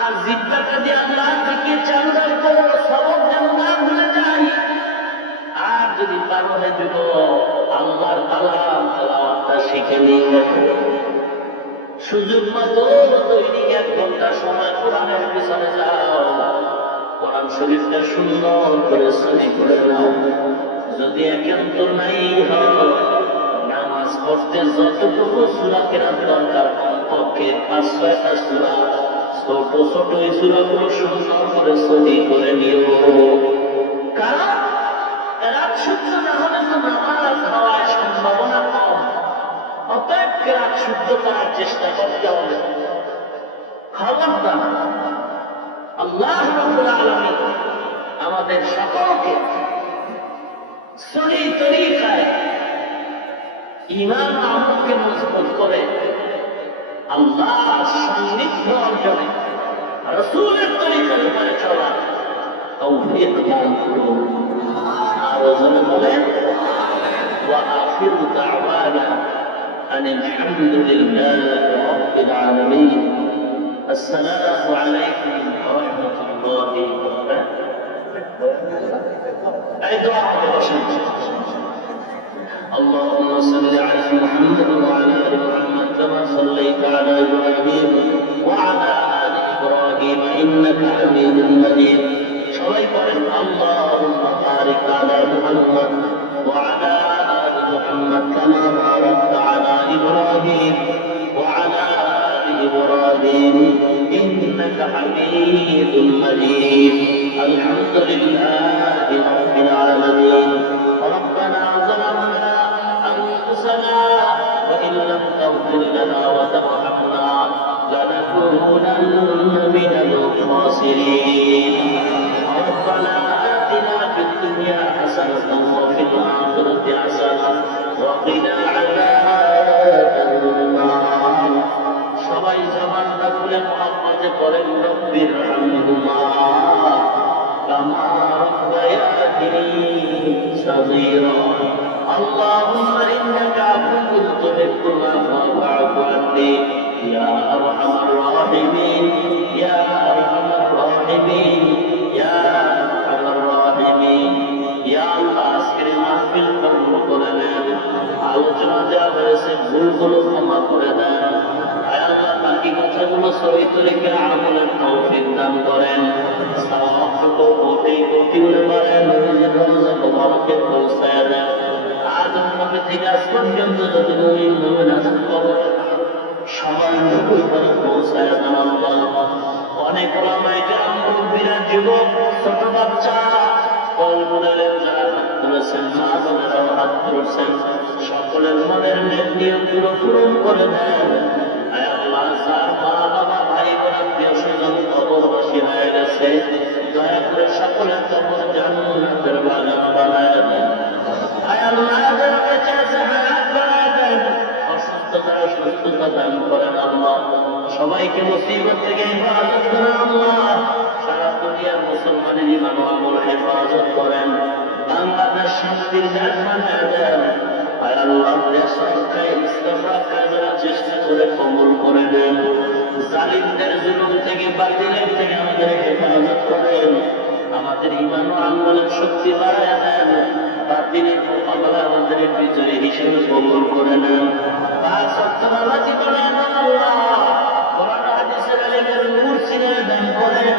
আর জিব্বাটা দিয়ে আল্লাহ থেকে চান্দার কোনো সবক যেন না ভুলে যাই। আর যদি পারো হে যুবক, আল্লাহর কালাম তেলাওয়াতটা শিখে নিয়ে সুযোগ মতো দৈনিক 1 ঘন্টা সময় কোরআনের পিছনে যাও। কোরআন শরীফটা সুন্দর করে সহি করে নাও। যদি একান্ত নাই হয়, নামাজ পড়তে যতটুকু সূরা কেরাত দরকার, কমপক্ষে 5-6টা সূরা, ছোট ছোট এই সূরাগুলো সুন্দর করে সহি করে নিও। কারণ কেরাত শুদ্ধ না হলে তো নামাজ হওয়ার সম্ভাবনা কম। অতএব কেরাত শুদ্ধ করার চেষ্টা করতে হবে। খবরদার, আল্লাহ রাব্বুল আলামিন আমাদের সকলকে সহি তরিকায় ঈমান ও আমলকে মজবুত করে আল্লাহর সান্নিধ্য অর্জনে রাসূলের তরিকার উপরে চলা তৌফিক দান করুন। আর ওজনে বলেন, ওয়া আখিরু দাওয়ানা আনিল হামদুলিল্লাহি রাব্বিল আলামিন। আসসালামু আলাইকুম ওয়া রাহমাতুল্লাহি ওয়া বারাকাতুহু। এই দোয়া হবে বসেন। اللهم صل على محمد وعلى ال محمد كما صليت على ابراهيم وعلى ال ابراهيم انك حميد مجيد. সবাই বলেন, اللهم بارك على محمد وعلى ال محمد كما باركت على ابراهيم وعلى ال ابراهيم انك حميد مجيد. الحمد لله رب العالمين. ربنا ظلمنا أنفسنا وإن لم تغفر لنا وترحمنا لنكونن من الخاسرين. ربنا آتنا في الدنيا حسنة وفي الآخرة حسنة وقنا عذاب النار. সবাই জবানটা খুলে মুহাম্মদে পড়েন, রব্বির হামহুমা কামা রাব্বায়ানি صغيرا. اللهم إنك عفو تحب العفو فاعف عني يا أرحم الراحمين يا أرحم الراحمين يا أرحم الراحمين. يا الله আজকের মাহফিল কবুল করে নেন। আলোচনা দেওয়া হয়েছে, ভুলগুলো ক্ষমা করে দেন। আয় আল্লাহ, বাকি কথাগুলো সহি তরিকায় আমলের তৌফিক দান করেন। সওয়াবটুকু কোটি কোটি করে বাড়ান, নিজের রওজা মুবারকে পৌঁছায় দেন। আদম নবী থেকে আজ পর্যন্ত যত মুমিন মুমিন আছেন কবরে সবাই নবীর ঘরে পৌঁছায় দেন আল্লাহ। অনেক ওলামায়ে কেরাম, মুরব্বিরা, যুবক, ছোট বাচ্চা, কলমুদারের যারা হাত তুলেছেন, মা বোনেরাও হাত তুলেছেন, সকলের মনের নেক নিয়তগুলো পূরণ করে দেন। আয় আল্লাহ, যার মা বাবা ভাই বোন আত্মীয় স্বজন কবরবাসী হয়ে গেছে, দয়া করে সকলের কবর জান্নাতের বাগান বানায় দেন। আয় আল্লাহ, যারা বেঁচে আছে হায়াত বাড়ায় দেন, অসুস্থতা সুস্থতা দান করেন আল্লাহ। সবাইকে মুসিবত থেকে হেফাজত করেন আল্লাহ। সারা দুনিয়ার মুসলমানের ঈমান ও আমল হেফাজত করেন। বাংলাদেশ শান্তির দেশ বানায় দেন। আয় আল্লাহ, দেশ রক্ষায়, ইসলাম রক্ষায় যারা চেষ্টা করে কবুল করে নেন। জালিমদের জুলুম থেকে, বাতিলের থেকে আমাদের হেফাজত করেন। আমাদের ঈমান ও আমলের শক্তি বাড়ায় দেন। বাতিলের মোকাবেলা আমাদের বিজয়ী হিসেবে কবুল করে নেন। 5 ওয়াক্ত নামাজি বানায় দেন আল্লাহ। কোরআন হাদিসের ইলমের নূর ছিনায় দান করেন।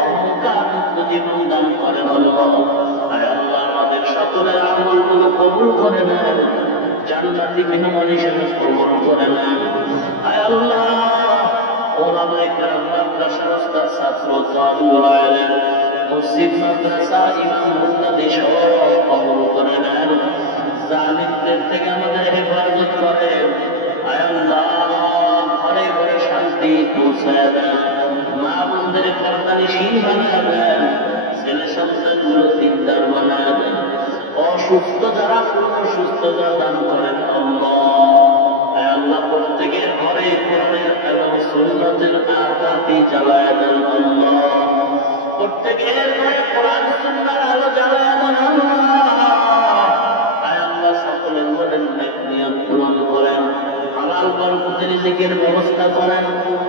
অহংকার মুক্ত জীবন দান করেন আল্লাহ। আয় আল্লাহ, আমাদের সকলের আমলগুলো কবুল করে নেন। জান্নাতি মেহমান হিসেবে কবুল করে নেন। আয় আল্লাহ, ওলামায়ে কেরাম, মাদ্রাসার উস্তাদ, ছাত্র, তালিবুল ইলম, মসজিদ, মাদ্রাসা, ইমাম, মুফতি সব কবুল করে নেন। জালিমদের থেকে আমাদের হেফাজত করেন। পৌঁছায় দেন, মা বোনদের পর্দানিশীল বানিয়ে দেন, ছেলে সন্তানগুলো দিনদার বানায় দেন, অসুস্থ যারা পূর্ণ সুস্থতা দান করেন আল্লাহ। আল্লাহ প্রত্যেকের ঘরে কোরআনের এবং সুন্নাতের আলো জ্বালায় দেন আল্লাহ। প্রত্যেকের ঘরে কোরআন সুন্নাহর আলো জ্বালায় দেন আল্লাহ। আল্লাহ সকলের মনের নেক নিয়ত পূরণ করেন, হালাল বরকতের রিজিকের ব্যবস্থা করেন।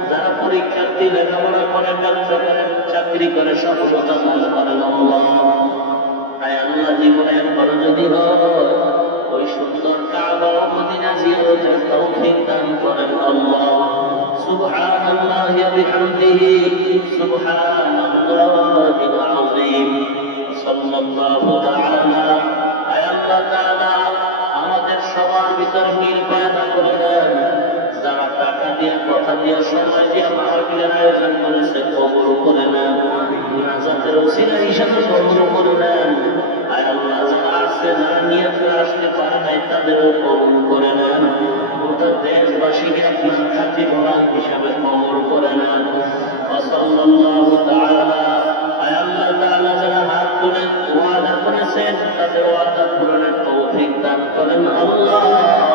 যারা পরীক্ষার্থী লেখাপড়া করে, ব্যবসা করে, চাকরি করে, সফলতা দান করেন আল্লাহ। আল্লাহ জীবনে একবার যদি হয় ওই সুন্দর কাবা ও মদিনা জিয়ারতের তৌফিক দান করেন আল্লাহ। সুবহানাল্লাহি ওয়া বিহামদিহি, সুবহানাল্লাহিল আযীম। সাল্লাল্লাহু তাআলা আল্লাহ তাআলা আমাদের সবার ভিতরে মিল পয়দা করে দেন। যারা টাকা দিয়ে, কথা দিয়ে, সময় দিয়ে মাহফিলের আয়োজন করেছে কবুল করে নেন, নাজাতের ওসিলা হিসাবে কবুল করে নেন। আল্লাহ যারা আসছে, যারা নিয়ত করে আসতে পারে নাই, তাদেরও কবুল করে নেন। গোটা দেশবাসীকে আপনার খাঁটি বলার হিসাবে কবুল করে নেন। সাল্লাল্লাহু তাআলা আল্লাহ তাআলা যারা হাত তুলে ওয়াদা করেছেন, তাদের ওয়াদা পূরণের তৌফিক দান করেন আল্লাহ।